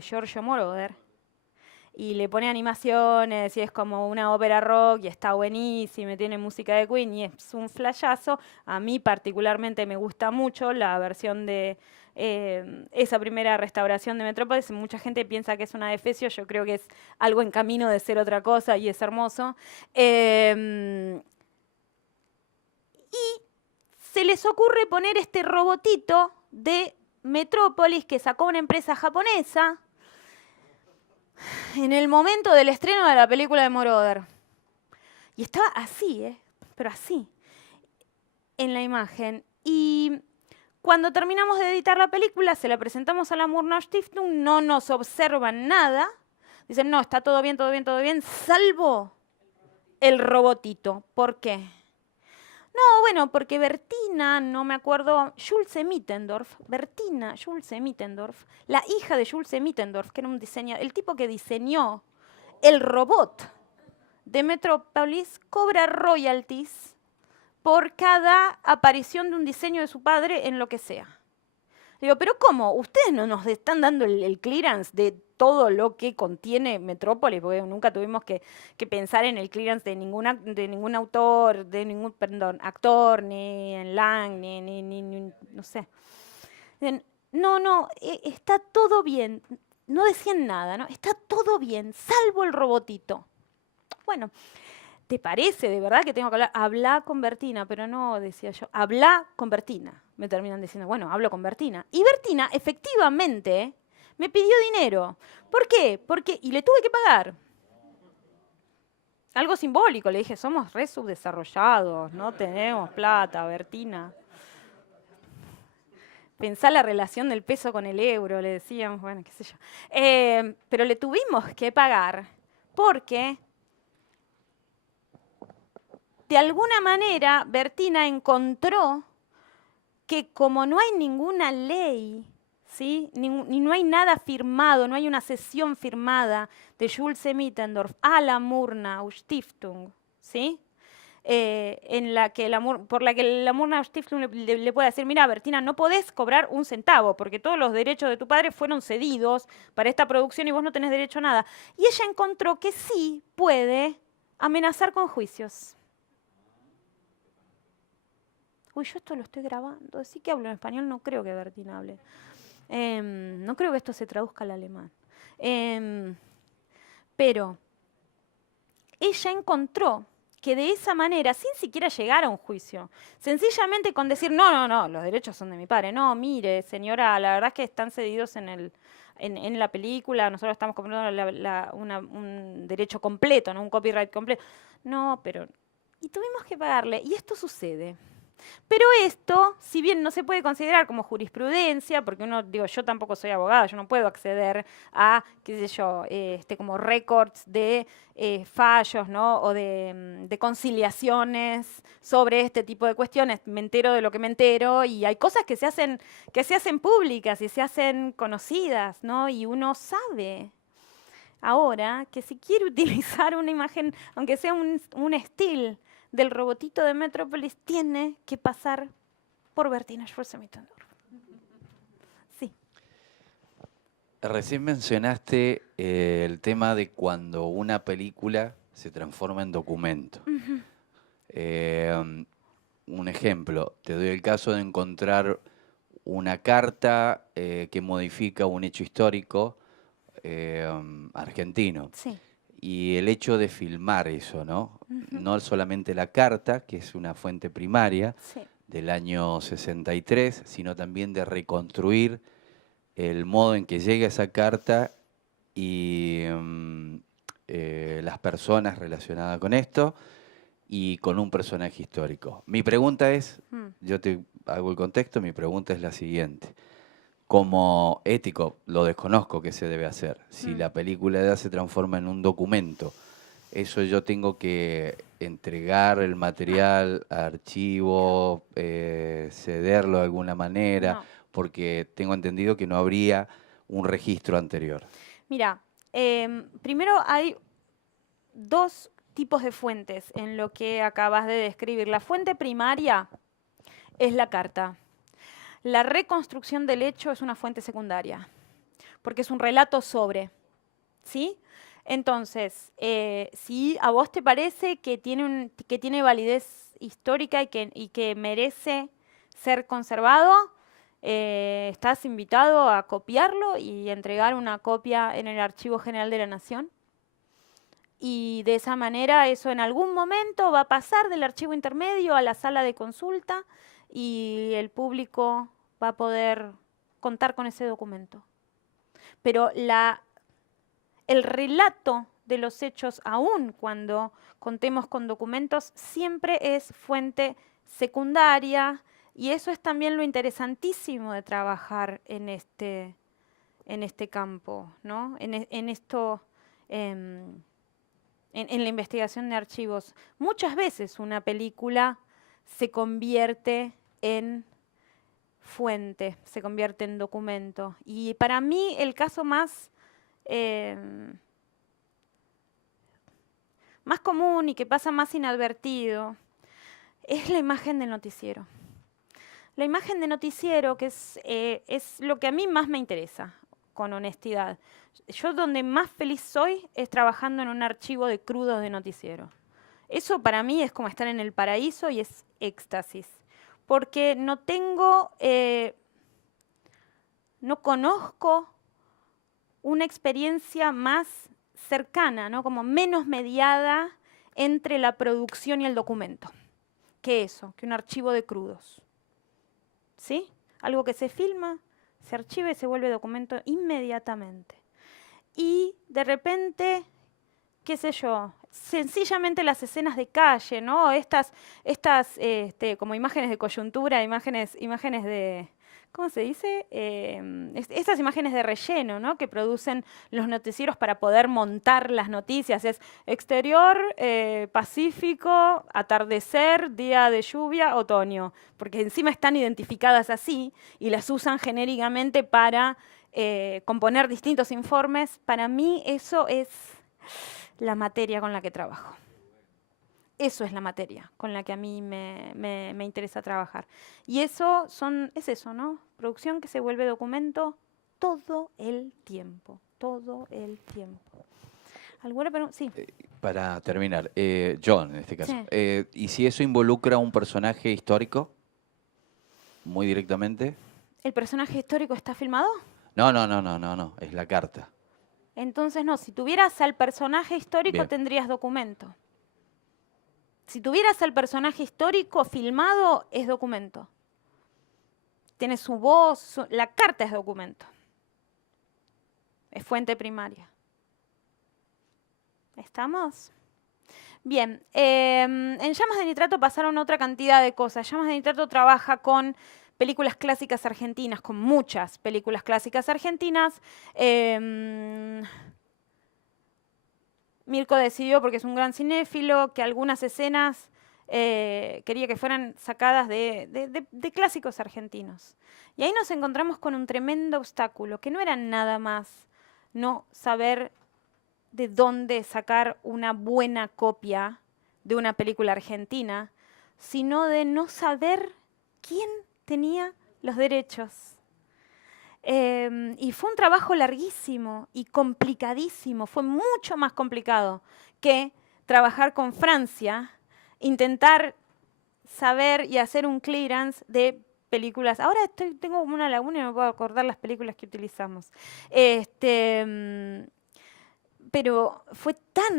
Giorgio Moroder, y le pone animaciones y es como una ópera rock y está buenísimo, tiene música de Queen y es un flashazo. A mí particularmente me gusta mucho la versión de esa primera restauración de Metrópolis. Mucha gente piensa que es una de Efesio, yo creo que es algo en camino de ser otra cosa y es hermoso. Y se les ocurre poner este robotito de Metrópolis que sacó una empresa japonesa en el momento del estreno de la película de Moroder. Y estaba así, pero así, en la imagen. Y cuando terminamos de editar la película, se la presentamos a la Murnau Stiftung, no nos observan nada. Dicen, no, está todo bien, todo bien, todo bien, salvo el robotito. ¿Por qué? No, bueno, porque Bertina, no me acuerdo, Bertina Schulze Mittendorf, la hija de Schulze Mittendorf, que era un diseñador, el tipo que diseñó el robot de Metrópolis, cobra royalties por cada aparición de un diseño de su padre en lo que sea. Digo, pero ¿cómo? ¿Ustedes no nos están dando el clearance de todo lo que contiene Metrópolis? Porque nunca tuvimos que pensar en el clearance de ningún autor, de ningún, actor, ni en Lang, ni no sé. No, está todo bien. No decían nada, ¿no? Está todo bien, salvo el robotito. Bueno, ¿te parece de verdad que tengo que hablar? Habla con Bertina, pero no, decía yo, habla con Bertina. Me terminan diciendo, bueno, hablo con Bertina. Y Bertina, efectivamente, me pidió dinero. ¿Por qué? Y le tuve que pagar. Algo simbólico, le dije, somos re subdesarrollados, no tenemos plata, Bertina. Pensá la relación del peso con el euro, le decíamos, bueno, qué sé yo. Pero le tuvimos que pagar porque de alguna manera Bertina encontró que como no hay ninguna ley, ¿sí? ni no hay nada firmado, no hay una cesión firmada de Schulze Mittendorf a la Murnau Stiftung, ¿sí? Por la que la Murnau Stiftung le puede decir, mira, Bertina, no podés cobrar un centavo porque todos los derechos de tu padre fueron cedidos para esta producción y vos no tenés derecho a nada. Y ella encontró que sí puede amenazar con juicios. Uy, yo esto lo estoy grabando, sí que hablo en español, no creo que Bertina hable. No creo que esto se traduzca al alemán. Pero ella encontró que de esa manera, sin siquiera llegar a un juicio, sencillamente con decir, no, los derechos son de mi padre. No, mire, señora, la verdad es que están cedidos en la película, nosotros estamos comprando un derecho completo, ¿no? Un copyright completo. No, pero... Y tuvimos que pagarle. Y esto sucede. Pero esto, si bien no se puede considerar como jurisprudencia, porque yo tampoco soy abogada, yo no puedo acceder a, qué sé yo, como récords de fallos, ¿no? O de conciliaciones sobre este tipo de cuestiones. Me entero de lo que me entero y hay cosas que se hacen públicas y se hacen conocidas, ¿no? Y uno sabe ahora que si quiere utilizar una imagen, aunque sea un still del robotito de Metrópolis, tiene que pasar por Bertina Schwarzenegger. Sí. Recién mencionaste el tema de cuando una película se transforma en documento. Un ejemplo, te doy el caso de encontrar una carta que modifica un hecho histórico argentino. Sí. Y el hecho de filmar eso, ¿no? No solamente la carta, que es una fuente primaria del año 63, sino también de reconstruir el modo en que llega esa carta y las personas relacionadas con esto y con un personaje histórico. Mi pregunta es, yo te hago el contexto, mi pregunta es la siguiente. Como ético, lo desconozco que se debe hacer. Si la película ya se transforma en un documento, eso yo tengo que entregar el material a archivo, cederlo de alguna manera, porque tengo entendido que no habría un registro anterior. Mira, primero hay dos tipos de fuentes en lo que acabas de describir. La fuente primaria es la carta. La reconstrucción del hecho es una fuente secundaria, porque es un relato sobre, ¿sí? Entonces, si a vos te parece que tiene validez histórica y que merece ser conservado, estás invitado a copiarlo y entregar una copia en el Archivo General de la Nación. Y de esa manera eso en algún momento va a pasar del archivo intermedio a la sala de consulta y el público va a poder contar con ese documento. Pero el relato de los hechos, aun cuando contemos con documentos, siempre es fuente secundaria y eso es también lo interesantísimo de trabajar en este campo, ¿no? En la investigación de archivos. Muchas veces una película se convierte en fuente, se convierte en documento. Y para mí el caso más común y que pasa más inadvertido es la imagen del noticiero. La imagen de noticiero, que es lo que a mí más me interesa, con honestidad. Yo donde más feliz soy es trabajando en un archivo de crudos de noticiero. Eso para mí es como estar en el paraíso y es éxtasis. Porque no conozco una experiencia más cercana, ¿no? Como menos mediada entre la producción y el documento. Que un archivo de crudos. ¿Sí? Algo que se filma, se archiva y se vuelve documento inmediatamente. Y de repente, qué sé yo, sencillamente las escenas de calle, ¿no? Estas como imágenes de coyuntura, imágenes de, ¿cómo se dice? Estas imágenes de relleno, ¿no? Que producen los noticieros para poder montar las noticias. Es exterior, Pacífico, atardecer, día de lluvia, otoño. Porque encima están identificadas así y las usan genéricamente para componer distintos informes. Para mí eso es la materia con la que trabajo. Eso es la materia con la que a mí me interesa trabajar. Y es eso, ¿no? Producción que se vuelve documento todo el tiempo, todo el tiempo. ¿Alguna pregunta? Sí. Para terminar, John en este caso, Sí. ¿y si eso involucra a un personaje histórico muy directamente? ¿El personaje histórico está filmado? No, es la carta. Entonces no, si tuvieras al personaje histórico Bien. tendrías documento. Si tuvieras al personaje histórico filmado, es documento. Tiene su voz, la carta es documento. Es fuente primaria. ¿Estamos? Bien, en Llamas de Nitrato pasaron otra cantidad de cosas. Llamas de Nitrato trabaja con películas clásicas argentinas, con muchas películas clásicas argentinas. Mirko decidió, porque es un gran cinéfilo, que algunas escenas quería que fueran sacadas de clásicos argentinos. Y ahí nos encontramos con un tremendo obstáculo, que no era nada más no saber de dónde sacar una buena copia de una película argentina, sino de no saber quién tenía los derechos. Y fue un trabajo larguísimo y complicadísimo, fue mucho más complicado que trabajar con Francia, intentar saber y hacer un clearance de películas. Ahora tengo como una laguna y no me puedo acordar las películas que utilizamos. Pero fue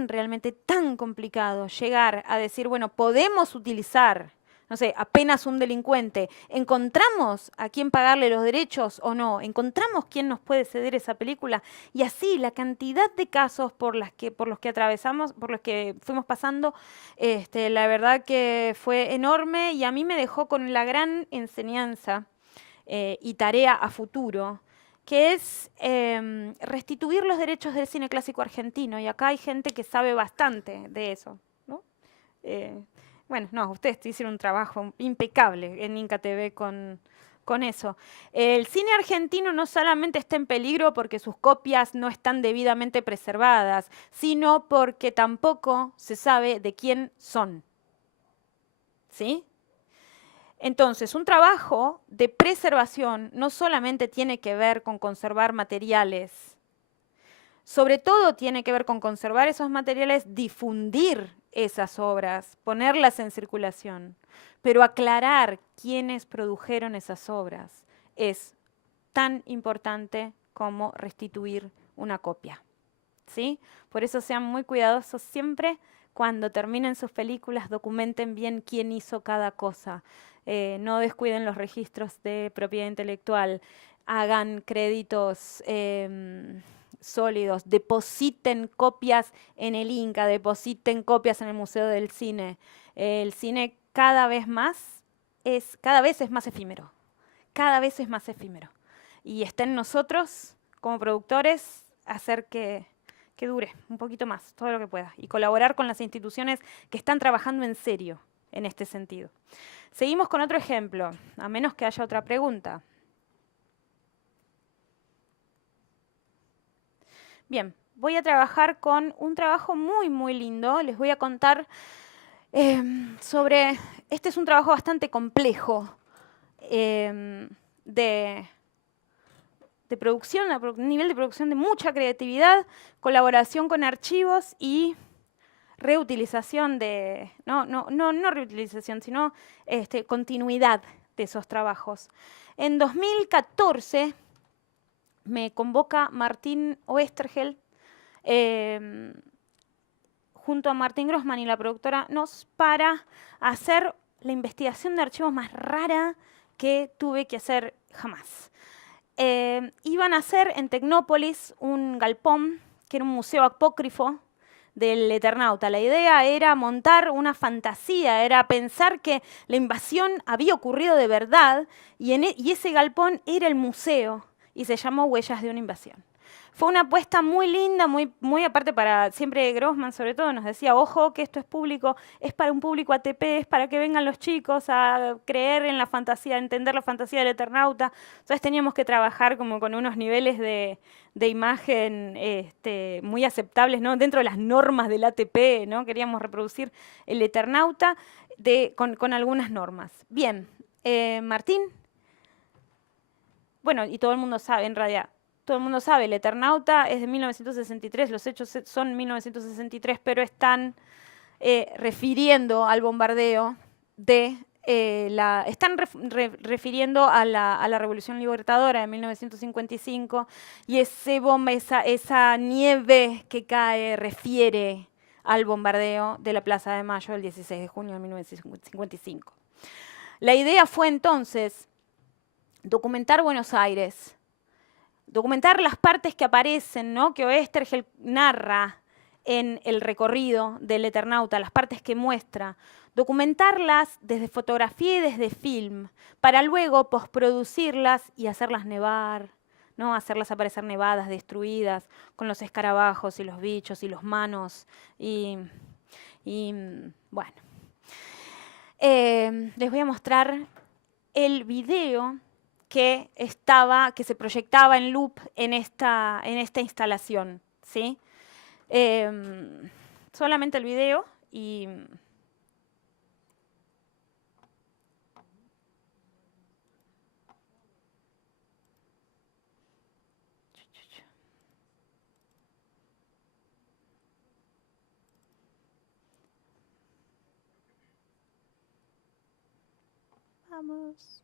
realmente tan complicado llegar a decir, bueno, podemos utilizar, no sé, apenas un delincuente, ¿encontramos a quién pagarle los derechos o no? ¿Encontramos quién nos puede ceder esa película? Y así, la cantidad de casos por los que atravesamos, por los que fuimos pasando, la verdad que fue enorme y a mí me dejó con la gran enseñanza y tarea a futuro, que es restituir los derechos del cine clásico argentino. Y acá hay gente que sabe bastante de eso, ¿no? Bueno, no, ustedes hicieron un trabajo impecable en Inca TV con eso. El cine argentino no solamente está en peligro porque sus copias no están debidamente preservadas, sino porque tampoco se sabe de quién son. ¿Sí? Entonces, un trabajo de preservación no solamente tiene que ver con conservar materiales, sobre todo tiene que ver con conservar esos materiales, difundir esas obras, ponerlas en circulación, pero aclarar quiénes produjeron esas obras es tan importante como restituir una copia, ¿sí? Por eso sean muy cuidadosos siempre cuando terminen sus películas, documenten bien quién hizo cada cosa. No descuiden los registros de propiedad intelectual, hagan créditos sólidos, depositen copias en el Inca, depositen copias en el Museo del Cine. El cine cada vez es más efímero, cada vez es más efímero. Y está en nosotros, como productores, hacer que dure un poquito más, todo lo que pueda, y colaborar con las instituciones que están trabajando en serio en este sentido. Seguimos con otro ejemplo, a menos que haya otra pregunta. Bien, voy a trabajar con un trabajo muy, muy lindo. Les voy a contar sobre... Este es un trabajo bastante complejo de producción, un nivel de producción de mucha creatividad, colaboración con archivos y reutilización de... No reutilización, sino continuidad de esos trabajos. En 2014... me convoca Martín Oesterheld, junto a Martín Grossman y la productora NOS, para hacer la investigación de archivos más rara que tuve que hacer jamás. Iban a hacer en Tecnópolis un galpón, que era un museo apócrifo del Eternauta. La idea era montar una fantasía, era pensar que la invasión había ocurrido de verdad y ese galpón era el museo. Y se llamó Huellas de una invasión. Fue una apuesta muy linda, muy aparte para, siempre Grossman sobre todo nos decía, ojo que esto es público, es para un público ATP, es para que vengan los chicos a creer en la fantasía, a entender la fantasía del Eternauta. Entonces teníamos que trabajar como con unos niveles de imagen muy aceptables, ¿no? Dentro de las normas del ATP, ¿no? Queríamos reproducir el Eternauta con algunas normas. Bien, Martín. Bueno, y todo el mundo sabe, en realidad, todo el mundo sabe, el Eternauta es de 1963, los hechos son 1963, pero están refiriendo al bombardeo refiriendo a la Revolución Libertadora de 1955, y esa nieve que cae refiere al bombardeo de la Plaza de Mayo el 16 de junio de 1955. La idea fue entonces documentar Buenos Aires, documentar las partes que aparecen, ¿no? Que Oesterheld narra en el recorrido del Eternauta, las partes que muestra, documentarlas desde fotografía y desde film, para luego postproducirlas y hacerlas nevar, ¿no? Hacerlas aparecer nevadas, destruidas, con los escarabajos y los bichos y los manos. Y bueno, les voy a mostrar el video que se proyectaba en loop en esta instalación, ¿sí? Solamente el video y... Vamos.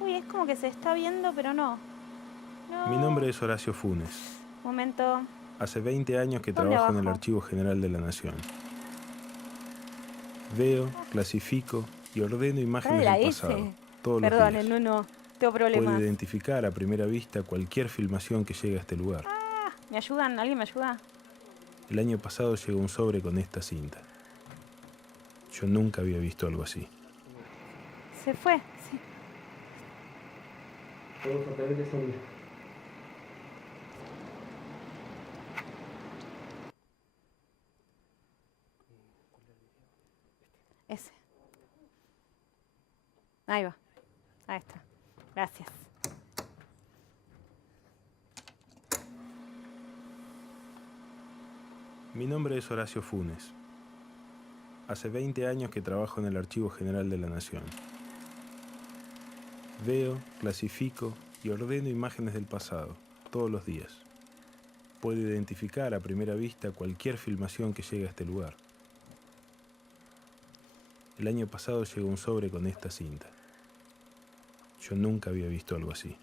Uy, es como que se está viendo, pero no. Mi nombre es Horacio Funes. Momento. Hace 20 años que ¿Dónde trabajo en el abajo? Archivo General de la Nación. Veo, clasifico y ordeno imágenes la del S. pasado, todos los Perdonen, días. no, tengo Puedo problemas. identificar a primera vista cualquier filmación que llegue a este lugar. ¿Me ayudan? ¿Alguien me ayuda? El año pasado llegó un sobre con esta cinta. Yo nunca había visto algo así. Se fue. Sí. Ese. Ahí va. Ahí está. Gracias. Mi nombre es Horacio Funes. Hace 20 años que trabajo en el Archivo General de la Nación. Veo, clasifico y ordeno imágenes del pasado, todos los días. Puedo identificar a primera vista cualquier filmación que llegue a este lugar. El año pasado llegó un sobre con esta cinta. Yo nunca había visto algo así.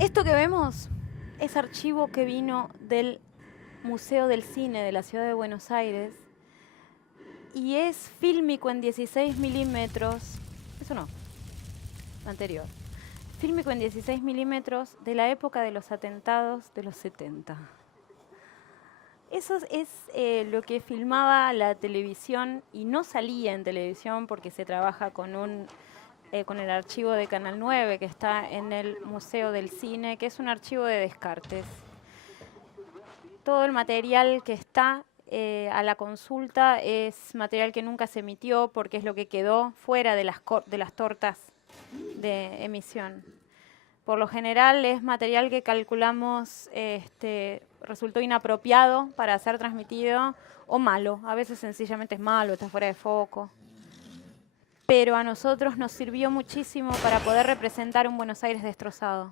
Esto que vemos es archivo que vino del Museo del Cine de la Ciudad de Buenos Aires y es fílmico en 16 milímetros. Eso no, anterior. Fílmico en 16 milímetros de la época de los atentados de los 70. Eso es lo que filmaba la televisión y no salía en televisión porque se trabaja con el archivo de Canal 9 que está en el Museo del Cine, que es un archivo de descartes. Todo el material que está a la consulta es material que nunca se emitió porque es lo que quedó fuera de las tortas de emisión. Por lo general es material que calculamos resultó inapropiado para ser transmitido o malo. A veces sencillamente es malo, está fuera de foco. Pero a nosotros nos sirvió muchísimo para poder representar un Buenos Aires destrozado.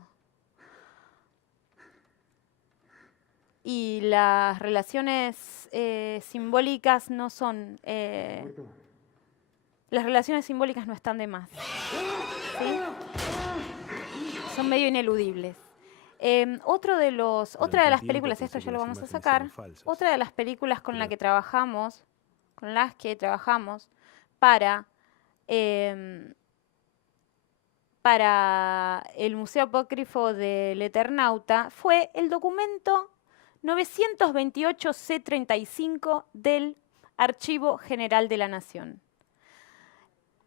Y las relaciones simbólicas no son... las relaciones simbólicas no están de más. ¿Sí? Son medio ineludibles. Otra de las películas, esto ya lo vamos a sacar, otra de las películas con las que trabajamos, para el Museo Apócrifo del Eternauta fue el documento 928C35 del Archivo General de la Nación.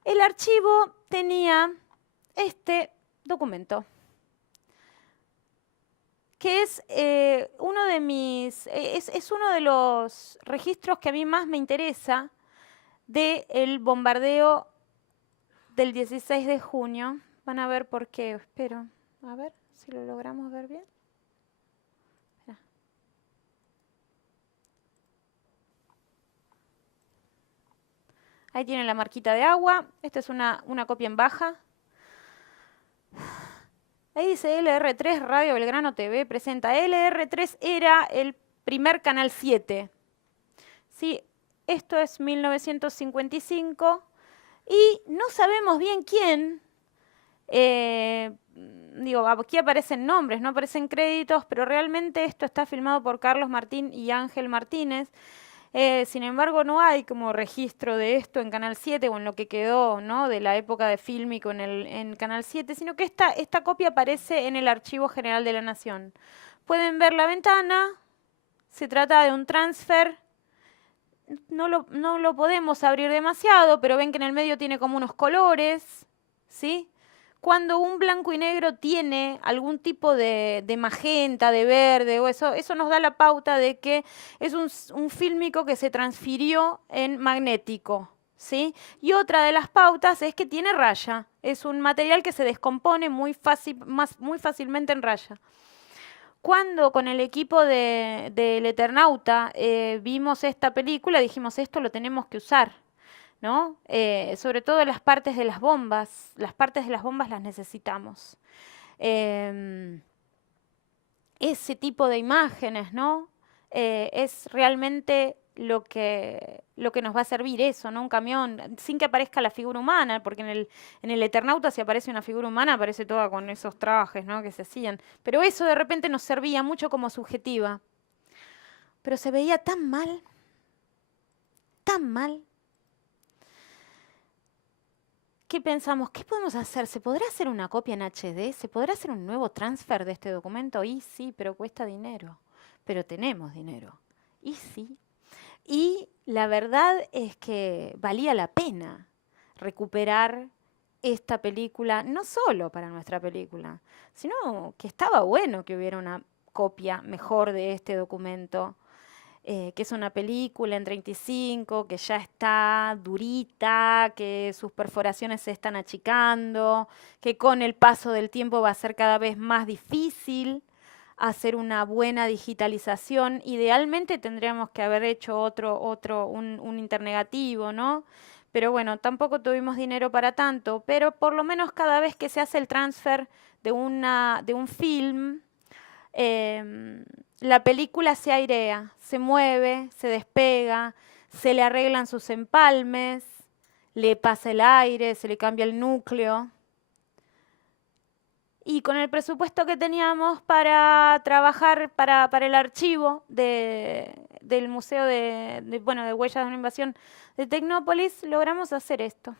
El archivo tenía este documento, que es uno de los registros que a mí más me interesa del bombardeo del 16 de junio. Van a ver por qué, espero. A ver si lo logramos ver bien. Ahí tienen la marquita de agua. Esta es una copia en baja. Ahí dice LR3, Radio Belgrano TV presenta. LR3 era el primer Canal 7. Sí, esto es 1955. Y no sabemos bien quién. Aquí aparecen nombres, no aparecen créditos, pero realmente esto está filmado por Carlos Martín y Ángel Martínez. Sin embargo, no hay como registro de esto en Canal 7 o en lo que quedó, ¿no?, de la época de Fílmico en Canal 7, sino que esta copia aparece en el Archivo General de la Nación. Pueden ver la ventana, se trata de un transfer, no lo podemos abrir demasiado, pero ven que en el medio tiene como unos colores, ¿sí? Cuando un blanco y negro tiene algún tipo de magenta, de verde, o eso nos da la pauta de que es un fílmico que se transfirió en magnético, ¿sí? Y otra de las pautas es que tiene raya. Es un material que se descompone muy fácilmente en raya. Cuando con el equipo del Eternauta vimos esta película, dijimos, esto lo tenemos que usar, ¿no? Sobre todo las partes de las bombas. Las partes de las bombas las necesitamos. Ese tipo de imágenes, ¿no? Es realmente lo que nos va a servir eso, ¿no? Un camión, sin que aparezca la figura humana, porque en el Eternauta si aparece una figura humana aparece toda con esos trajes, ¿no?, que se hacían. Pero eso de repente nos servía mucho como subjetiva. Pero se veía tan mal, ¿qué pensamos? ¿Qué podemos hacer? ¿Se podrá hacer una copia en HD? ¿Se podrá hacer un nuevo transfer de este documento? Y sí, pero cuesta dinero. Pero tenemos dinero. Y sí. Y la verdad es que valía la pena recuperar esta película, no solo para nuestra película, sino que estaba bueno que hubiera una copia mejor de este documento. Que es una película en 35, que ya está durita, que sus perforaciones se están achicando, que con el paso del tiempo va a ser cada vez más difícil hacer una buena digitalización. Idealmente tendríamos que haber hecho un internegativo, ¿no? Pero bueno, tampoco tuvimos dinero para tanto, pero por lo menos cada vez que se hace el transfer de un film, la película se airea, se mueve, se despega, se le arreglan sus empalmes, le pasa el aire, se le cambia el núcleo. Y con el presupuesto que teníamos para trabajar para el archivo del Museo de Huellas de una Invasión de Tecnópolis, logramos hacer esto.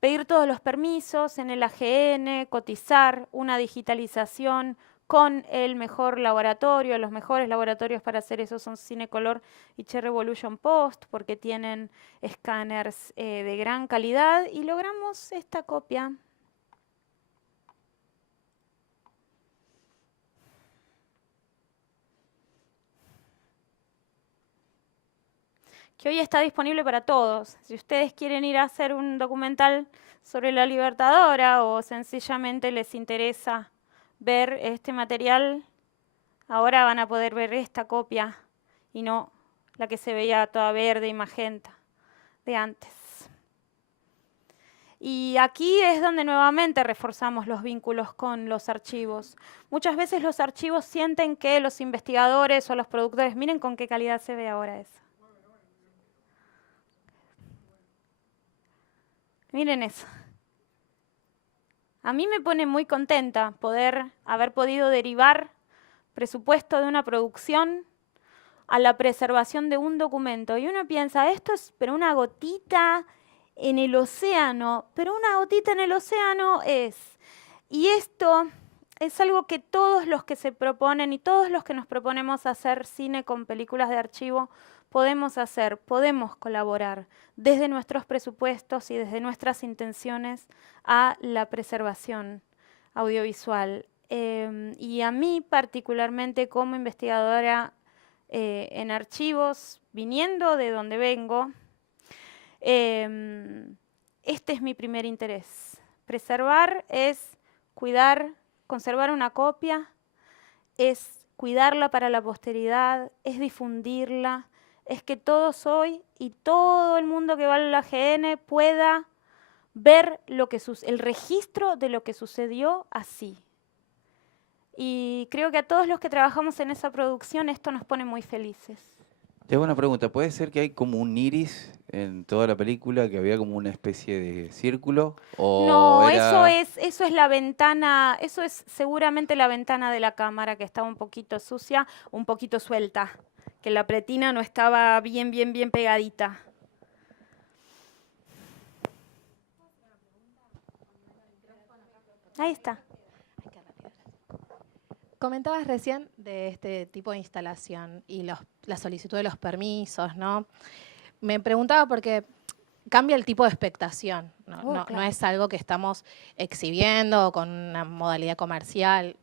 Pedir todos los permisos en el AGN, cotizar una digitalización con el mejor laboratorio. Los mejores laboratorios para hacer eso son Cinecolor y Cherry Revolution Post, porque tienen escáneres de gran calidad, y logramos esta copia. Que hoy está disponible para todos. Si ustedes quieren ir a hacer un documental sobre la Libertadora o sencillamente les interesa ver este material, ahora van a poder ver esta copia y no la que se veía toda verde y magenta de antes. Y aquí es donde nuevamente reforzamos los vínculos con los archivos. Muchas veces los archivos sienten que los investigadores o los productores, miren con qué calidad se ve ahora eso. Miren eso. A mí me pone muy contenta haber podido derivar presupuesto de una producción a la preservación de un documento. Y uno piensa, esto es pero una gotita en el océano, pero una gotita en el océano es. Y esto es algo que todos los que se proponen y todos los que nos proponemos hacer cine con películas de archivo podemos hacer, podemos colaborar desde nuestros presupuestos y desde nuestras intenciones a la preservación audiovisual. Y a mí particularmente como investigadora en archivos, viniendo de donde vengo, este es mi primer interés. Preservar es cuidar, conservar una copia, es cuidarla para la posteridad, es difundirla, es que todos hoy y todo el mundo que va a la AGN pueda ver el registro de lo que sucedió así. Y creo que a todos los que trabajamos en esa producción esto nos pone muy felices. Te hago una pregunta, ¿puede ser que hay como un iris en toda la película, que había como una especie de círculo? ¿O no, era... eso es la ventana, eso es seguramente la ventana de la cámara que estaba un poquito sucia, un poquito suelta, que la pretina no estaba bien pegadita. Ahí está. Comentabas recién de este tipo de instalación y la solicitud de los permisos, ¿no? Me preguntaba porque cambia el tipo de expectación, ¿no? Claro. No es algo que estamos exhibiendo con una modalidad comercial.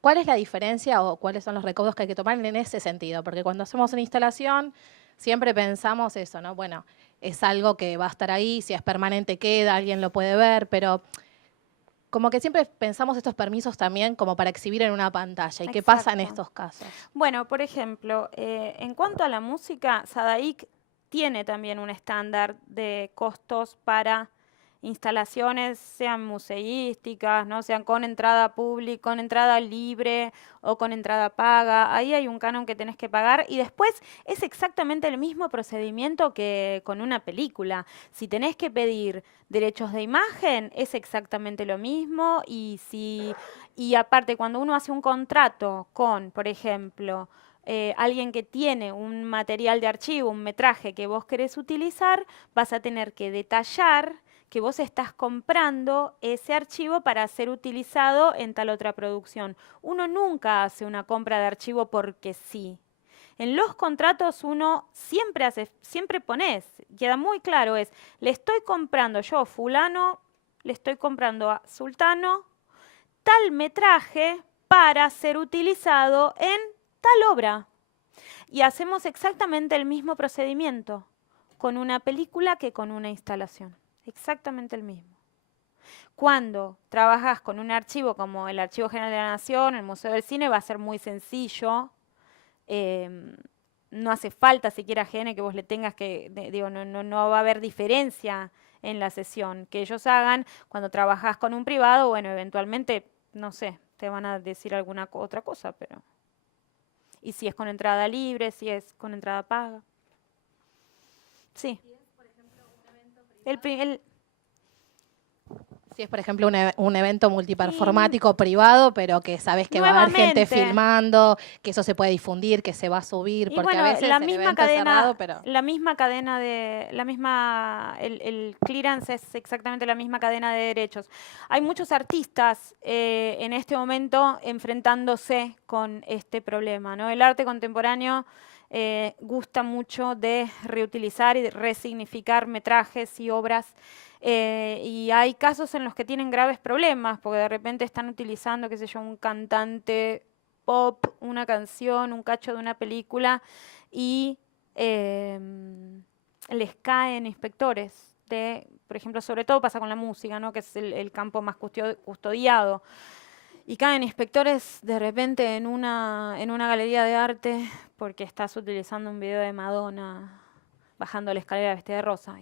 ¿Cuál es la diferencia o cuáles son los recaudos que hay que tomar en ese sentido? Porque cuando hacemos una instalación siempre pensamos eso, ¿no? Bueno, es algo que va a estar ahí, si es permanente queda, alguien lo puede ver, pero como que siempre pensamos estos permisos también como para exhibir en una pantalla. ¿Y qué pasa en estos casos? Bueno, por ejemplo, en cuanto a la música, SADAIC tiene también un estándar de costos para instalaciones, sean museísticas, ¿no? Sean con entrada pública, con entrada libre o con entrada paga. Ahí hay un canon que tenés que pagar y después es exactamente el mismo procedimiento que con una película. Si tenés que pedir derechos de imagen, es exactamente lo mismo y aparte cuando uno hace un contrato con, por ejemplo, alguien que tiene un material de archivo, un metraje que vos querés utilizar, vas a tener que detallar que vos estás comprando ese archivo para ser utilizado en tal otra producción. Uno nunca hace una compra de archivo porque sí. En los contratos uno siempre pones, queda muy claro, le estoy comprando yo, fulano, le estoy comprando a sultano, tal metraje para ser utilizado en tal obra. Y hacemos exactamente el mismo procedimiento con una película que con una instalación. Exactamente el mismo. Cuando trabajas con un archivo como el Archivo General de la Nación, el Museo del Cine, va a ser muy sencillo. No hace falta siquiera AGN que vos le tengas que, no va a haber diferencia en la sesión que ellos hagan. Cuando trabajás con un privado, bueno, eventualmente, no sé, te van a decir alguna otra cosa, pero... Y si es con entrada libre, si es con entrada paga. Sí. Si es, por ejemplo, un evento multiperformático privado, pero que sabes que va a haber gente filmando, que eso se puede difundir, que se va a subir, y porque bueno, a veces la el misma evento es cadena, cerrado, pero... el clearance es exactamente la misma cadena de derechos. Hay muchos artistas en este momento enfrentándose con este problema, ¿no? El arte contemporáneo gusta mucho de reutilizar y de resignificar metrajes y obras. Y hay casos en los que tienen graves problemas, porque de repente están utilizando, qué sé yo, un cantante pop, una canción, un cacho de una película, y les caen inspectores por ejemplo, sobre todo pasa con la música, ¿no? Que es el campo más custodiado. Y caen inspectores de repente en una galería de arte porque estás utilizando un video de Madonna bajando la escalera vestida de rosa.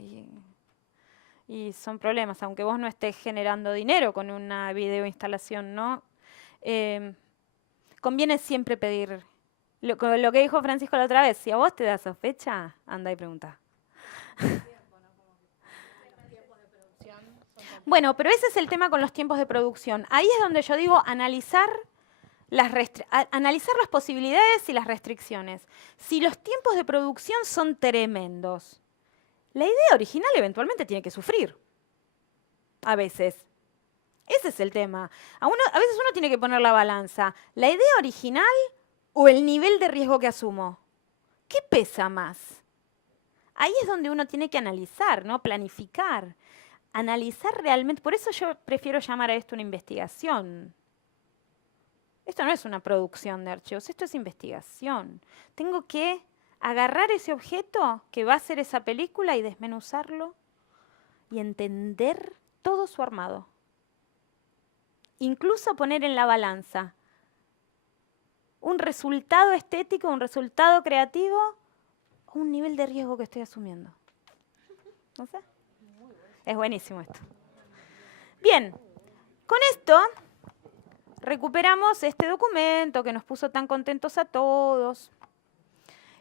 Y son problemas, aunque vos no estés generando dinero con una videoinstalación, ¿no? Conviene siempre pedir. Lo que dijo Francisco la otra vez, si a vos te da sospecha, anda y pregunta. Bueno, pero ese es el tema con los tiempos de producción. Ahí es donde yo digo analizar analizar las posibilidades y las restricciones. Si los tiempos de producción son tremendos, la idea original eventualmente tiene que sufrir. A veces. Ese es el tema. A veces uno tiene que poner la balanza. ¿La idea original o el nivel de riesgo que asumo? ¿Qué pesa más? Ahí es donde uno tiene que analizar, ¿no? Planificar. Analizar realmente. Por eso yo prefiero llamar a esto una investigación. Esto no es una producción de archivos, esto es investigación. Tengo que agarrar ese objeto que va a ser esa película y desmenuzarlo y entender todo su armado. Incluso poner en la balanza un resultado estético, un resultado creativo, o un nivel de riesgo que estoy asumiendo. ¿No sé? Es buenísimo esto. Bien, con esto recuperamos este documento que nos puso tan contentos a todos.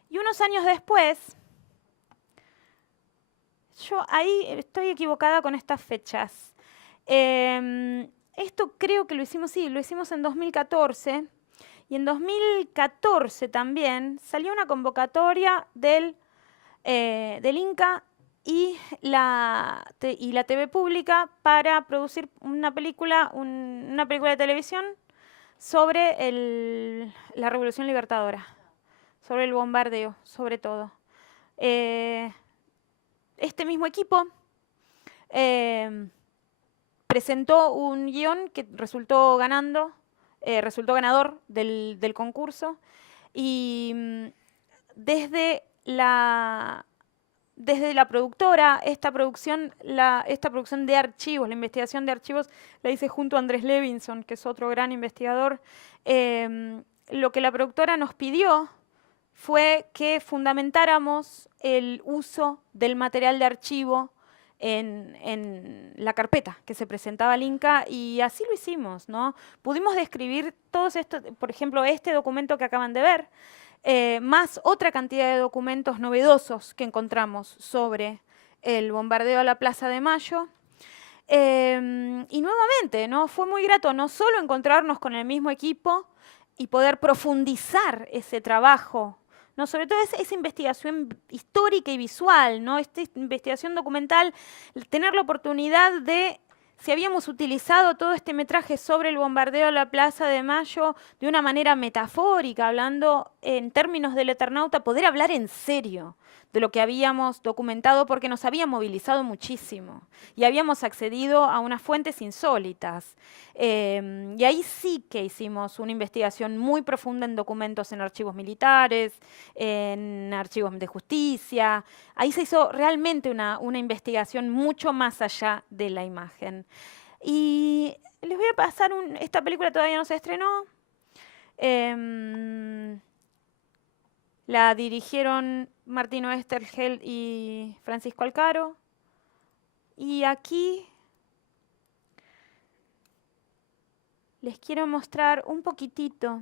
Y unos años después, yo ahí estoy equivocada con estas fechas. Esto creo que lo hicimos en 2014. Y en 2014 también salió una convocatoria del Inca y la TV pública para producir una película de televisión sobre la Revolución Libertadora, sobre el bombardeo, sobre todo. Este mismo equipo presentó un guión que resultó ganador del concurso, y desde la productora, esta producción de archivos, la investigación de archivos, la hice junto a Andrés Levinson, que es otro gran investigador. Lo que la productora nos pidió fue que fundamentáramos el uso del material de archivo en la carpeta que se presentaba al Inca, y así lo hicimos, ¿no? Pudimos describir todos estos, por ejemplo, este documento que acaban de ver, más otra cantidad de documentos novedosos que encontramos sobre el bombardeo a la Plaza de Mayo. Y nuevamente, ¿no? Fue muy grato no solo encontrarnos con el mismo equipo y poder profundizar ese trabajo, ¿no? Sobre todo esa investigación histórica y visual, ¿no? Esta investigación documental, tener la oportunidad de, si habíamos utilizado todo este metraje sobre el bombardeo a la Plaza de Mayo de una manera metafórica, hablando en términos del Eternauta, poder hablar en serio de lo que habíamos documentado, porque nos había movilizado muchísimo y habíamos accedido a unas fuentes insólitas. Y ahí sí que hicimos una investigación muy profunda en documentos en archivos militares, en archivos de justicia. Ahí se hizo realmente una investigación mucho más allá de la imagen. Y les voy a pasar esta película todavía no se estrenó. La dirigieron Martino Esterheld y Francisco Alcaro. Y aquí les quiero mostrar un poquitito .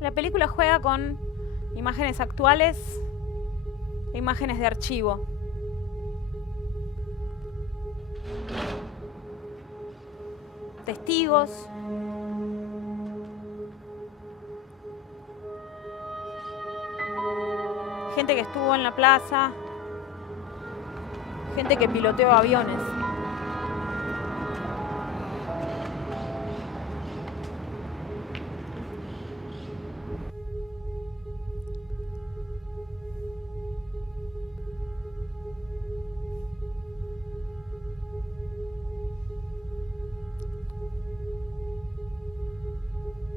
La película juega con imágenes actuales e imágenes de archivo. Testigos. Gente que estuvo en la plaza. Gente que piloteó aviones.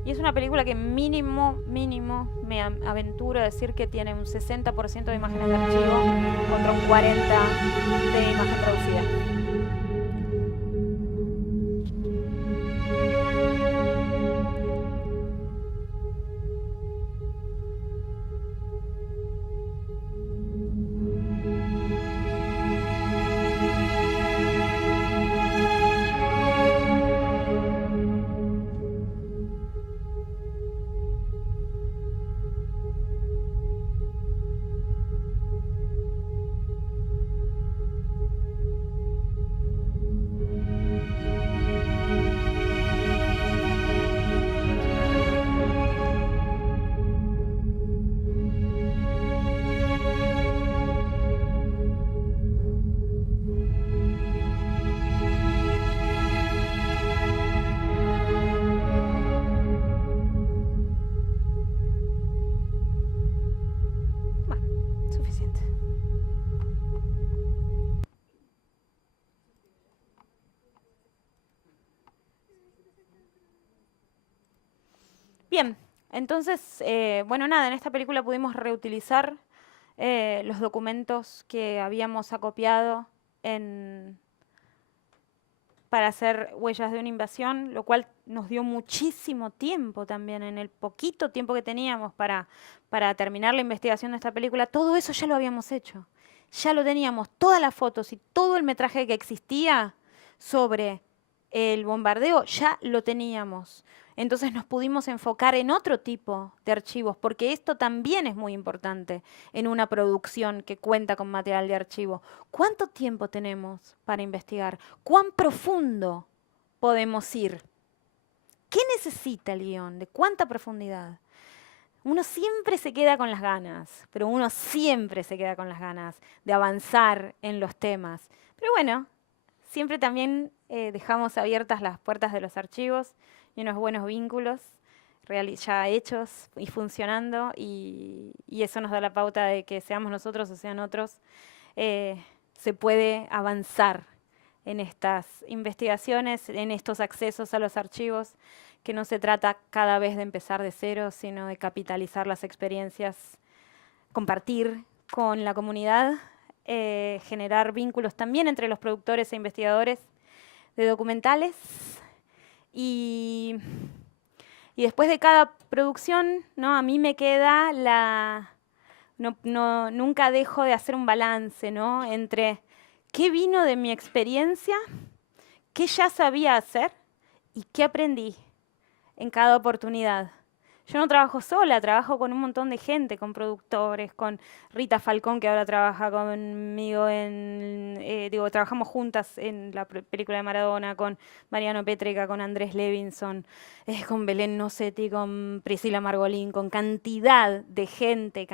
Y es una película que mínimo me aventuro a decir que tiene un 60% de imágenes de archivo contra un 40% de imagen producida. Bien, entonces, bueno, nada, en esta película pudimos reutilizar los documentos que habíamos acopiado para hacer Huellas de una invasión, lo cual nos dio muchísimo tiempo también, en el poquito tiempo que teníamos para terminar la investigación de esta película. Todo eso ya lo habíamos hecho, ya lo teníamos, todas las fotos y todo el metraje que existía sobre el bombardeo, ya lo teníamos. Entonces nos pudimos enfocar en otro tipo de archivos, porque esto también es muy importante en una producción que cuenta con material de archivo. ¿Cuánto tiempo tenemos para investigar? ¿Cuán profundo podemos ir? ¿Qué necesita el guión? ¿De cuánta profundidad? Uno siempre se queda con las ganas, pero uno siempre se queda con las ganas de avanzar en los temas. Pero bueno, siempre también dejamos abiertas las puertas de los archivos y unos buenos vínculos ya hechos y funcionando, y eso nos da la pauta de que seamos nosotros o sean otros, se puede avanzar en estas investigaciones, en estos accesos a los archivos, que no se trata cada vez de empezar de cero, sino de capitalizar las experiencias, compartir con la comunidad, generar vínculos también entre los productores e investigadores de documentales. Y después de cada producción, ¿no? A mí me queda nunca dejo de hacer un balance, ¿no? Entre qué vino de mi experiencia, qué ya sabía hacer y qué aprendí en cada oportunidad. Yo no trabajo sola, trabajo con un montón de gente, con productores, con Rita Falcón, que ahora trabaja conmigo trabajamos juntas en la película de Maradona, con Mariano Pétreca, con Andrés Levinson, con Belén Nocetti, con Priscila Margolín, con cantidad de gente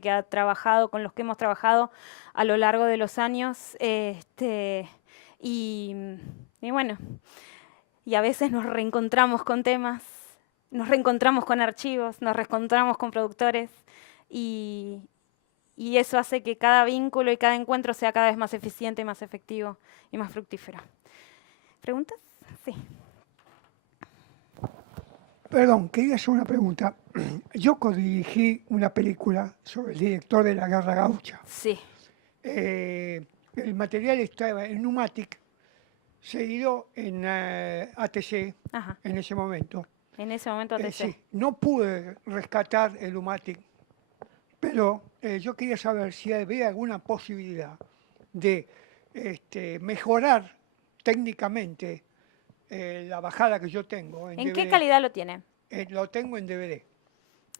que ha trabajado, con los que hemos trabajado a lo largo de los años, y bueno, y a veces nos reencontramos con temas, nos reencontramos con archivos, nos reencontramos con productores, y eso hace que cada vínculo y cada encuentro sea cada vez más eficiente, más efectivo y más fructífero. ¿Preguntas? Sí. Perdón, quería hacer una pregunta. Yo codirigí una película sobre el director de la Guerra Gaucha. Sí. El material estaba en Numatic, seguido en ATC. Ajá. En ese momento. En ese momento ATC. Sí, no pude rescatar el Numatic, pero yo quería saber si había alguna posibilidad de mejorar técnicamente la bajada que yo tengo en ¿En DVD. qué calidad lo tiene? Lo tengo en DVD.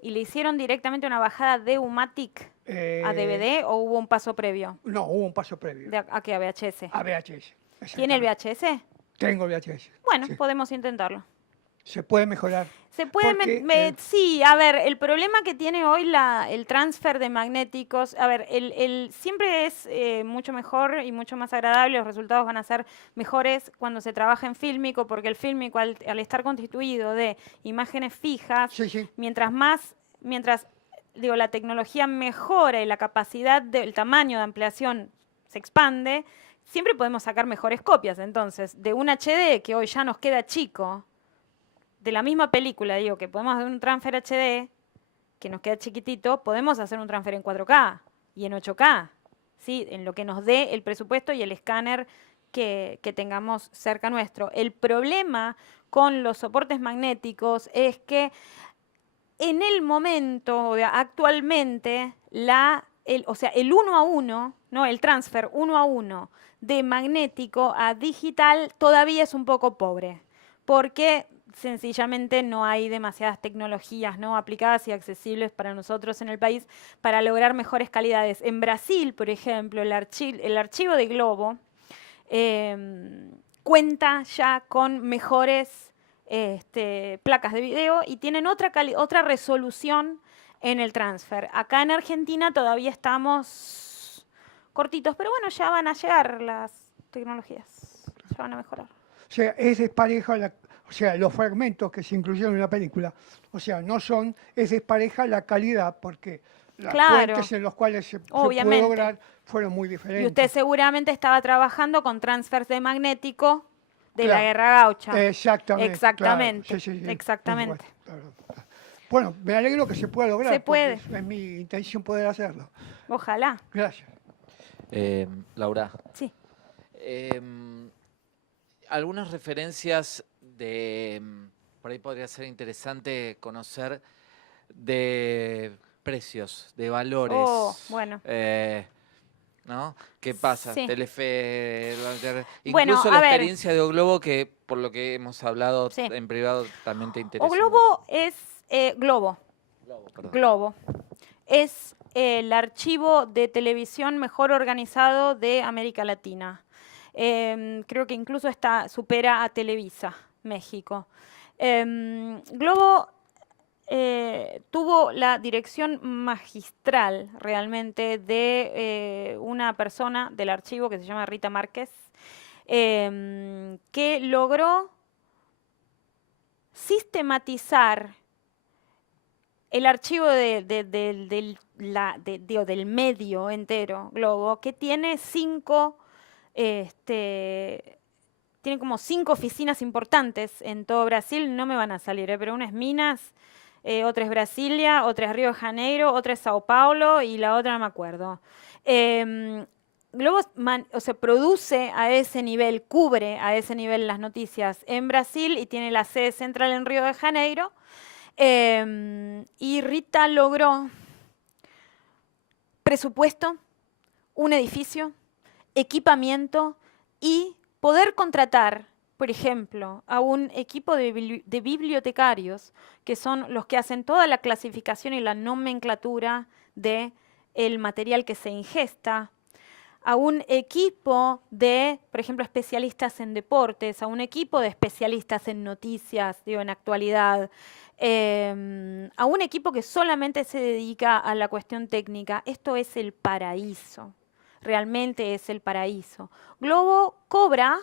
¿Y le hicieron directamente una bajada de Umatic a DVD o hubo un paso previo? No, hubo un paso previo. ¿A qué? ¿A VHS? A VHS. ¿Tiene el VHS? Tengo el VHS. Bueno, sí. Podemos intentarlo. ¿Se puede mejorar? Se puede, sí, a ver, el problema que tiene hoy el transfer de magnéticos, a ver, siempre es mucho mejor y mucho más agradable, los resultados van a ser mejores cuando se trabaja en fílmico, porque el fílmico al estar constituido de imágenes fijas, sí. mientras la tecnología mejora y la capacidad del tamaño de ampliación se expande, siempre podemos sacar mejores copias. Entonces, de un HD que hoy ya nos queda chico, de la misma película, digo, que podemos hacer un transfer HD, que nos queda chiquitito, podemos hacer un transfer en 4K y en 8K, ¿sí? En lo que nos dé el presupuesto y el escáner que tengamos cerca nuestro. El problema con los soportes magnéticos es que en el momento, actualmente, el 1 a 1, ¿no? El transfer 1 a 1 de magnético a digital todavía es un poco pobre, porque sencillamente no hay demasiadas tecnologías, ¿no? aplicadas y accesibles para nosotros en el país para lograr mejores calidades. En Brasil, por ejemplo, el archivo de Globo cuenta ya con mejores placas de video y tienen otra resolución en el transfer. Acá en Argentina todavía estamos cortitos, pero bueno, ya van a llegar las tecnologías, ya van a mejorar. O sea, es despareja los fragmentos que se incluyeron en la película, es despareja la calidad, porque las fuentes en las cuales se pudo lograr fueron muy diferentes. Y usted seguramente estaba trabajando con transfers de magnético de Claro. la Guerra Gaucha. Exactamente. Exactamente. Claro. Sí, sí, sí. Exactamente. Claro. Bueno, me alegro que se pueda lograr. Se puede. porque es mi intención poder hacerlo. Ojalá. Gracias. Laura. Sí. Algunas referencias de, por ahí podría ser interesante conocer, de precios, de valores. Oh, bueno. ¿No? ¿Qué pasa? Sí. Telefe, Bueno, incluso a la ver. experiencia de O Globo, que por lo que hemos hablado Sí. en privado también te interesa. O Globo es Globo. Perdón. Globo. Es el archivo de televisión mejor organizado de América Latina. Creo que incluso supera a Televisa, México. Globo tuvo la dirección magistral realmente de una persona del archivo que se llama Rita Márquez, que logró sistematizar el archivo del medio entero, Globo, que tiene tiene como 5 oficinas importantes en todo Brasil, no me van a salir, pero una es Minas, otra es Brasilia, otra es Río de Janeiro, otra es Sao Paulo y la otra no me acuerdo. Globo produce a ese nivel, cubre a ese nivel las noticias en Brasil y tiene la sede central en Río de Janeiro. Y Rita logró presupuesto, un edificio, equipamiento y poder contratar, por ejemplo, a un equipo de bibliotecarios, que son los que hacen toda la clasificación y la nomenclatura del material que se ingesta, a un equipo de, por ejemplo, especialistas en deportes, a un equipo de especialistas en noticias, en actualidad, a un equipo que solamente se dedica a la cuestión técnica. Esto es el paraíso, realmente es el paraíso. Globo cobra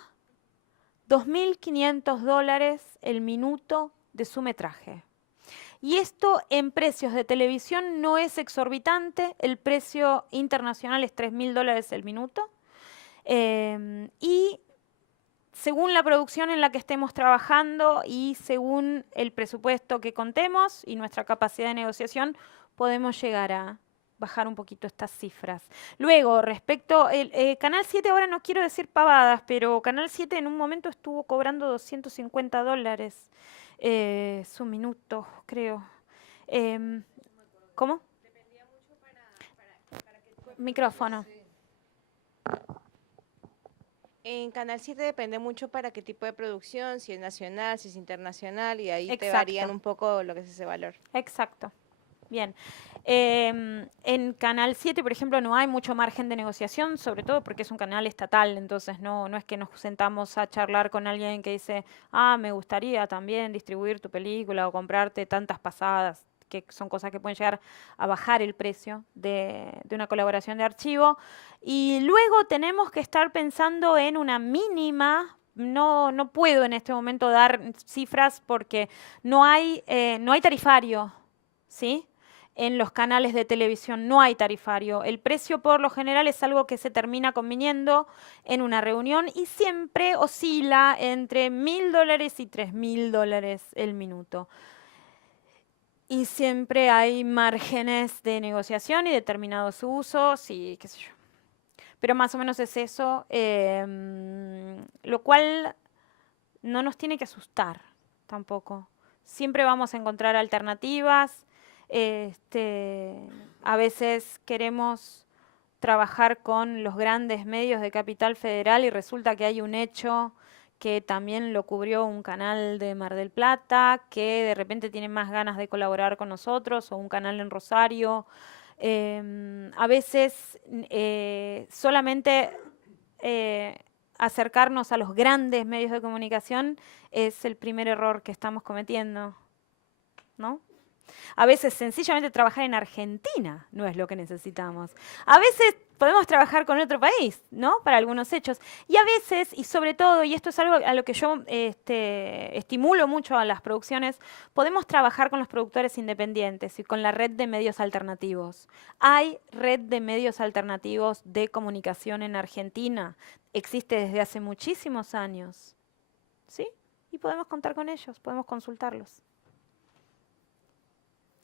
$2.500 el minuto de su metraje. Y esto en precios de televisión no es exorbitante, el precio internacional es $3.000 el minuto. Y según la producción en la que estemos trabajando y según el presupuesto que contemos y nuestra capacidad de negociación, podemos llegar a bajar un poquito estas cifras. Luego, respecto al Canal 7, ahora no quiero decir pavadas, pero Canal 7 en un momento estuvo cobrando $250 su minuto, creo. ¿Cómo? Micrófono. En Canal 7 depende mucho para qué tipo de producción, si es nacional, si es internacional, y ahí te Exacto. varían un poco lo que es ese valor. Exacto. Bien. En Canal 7, por ejemplo, no hay mucho margen de negociación, sobre todo porque es un canal estatal, entonces no es que nos sentamos a charlar con alguien que dice, me gustaría también distribuir tu película o comprarte tantas pasadas, que son cosas que pueden llegar a bajar el precio de una colaboración de archivo. Y luego tenemos que estar pensando en una mínima. No puedo en este momento dar cifras porque no hay tarifario, ¿sí? En los canales de televisión no hay tarifario. El precio por lo general es algo que se termina conviniendo en una reunión y siempre oscila entre $1.000 y $3.000 el minuto. Y siempre hay márgenes de negociación y determinados usos y qué sé yo. Pero más o menos es eso, lo cual no nos tiene que asustar tampoco. Siempre vamos a encontrar alternativas. A veces queremos trabajar con los grandes medios de Capital Federal y resulta que hay un hecho que también lo cubrió un canal de Mar del Plata, que de repente tiene más ganas de colaborar con nosotros, o un canal en Rosario. A veces solamente acercarnos a los grandes medios de comunicación es el primer error que estamos cometiendo, ¿no? A veces sencillamente trabajar en Argentina no es lo que necesitamos. A veces podemos trabajar con otro país, ¿no? Para algunos hechos. Y a veces, y sobre todo, y esto es algo a lo que yo estimulo mucho a las producciones, podemos trabajar con los productores independientes y con la red de medios alternativos. Hay red de medios alternativos de comunicación en Argentina. Existe desde hace muchísimos años. ¿sí? Y podemos contar con ellos, podemos consultarlos.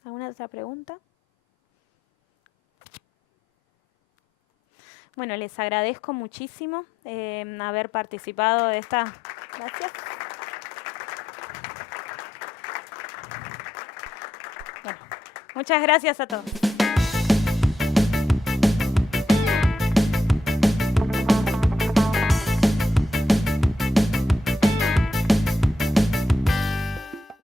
¿Alguna otra pregunta? Bueno, les agradezco muchísimo haber participado de esta... Gracias. Bueno, muchas gracias a todos.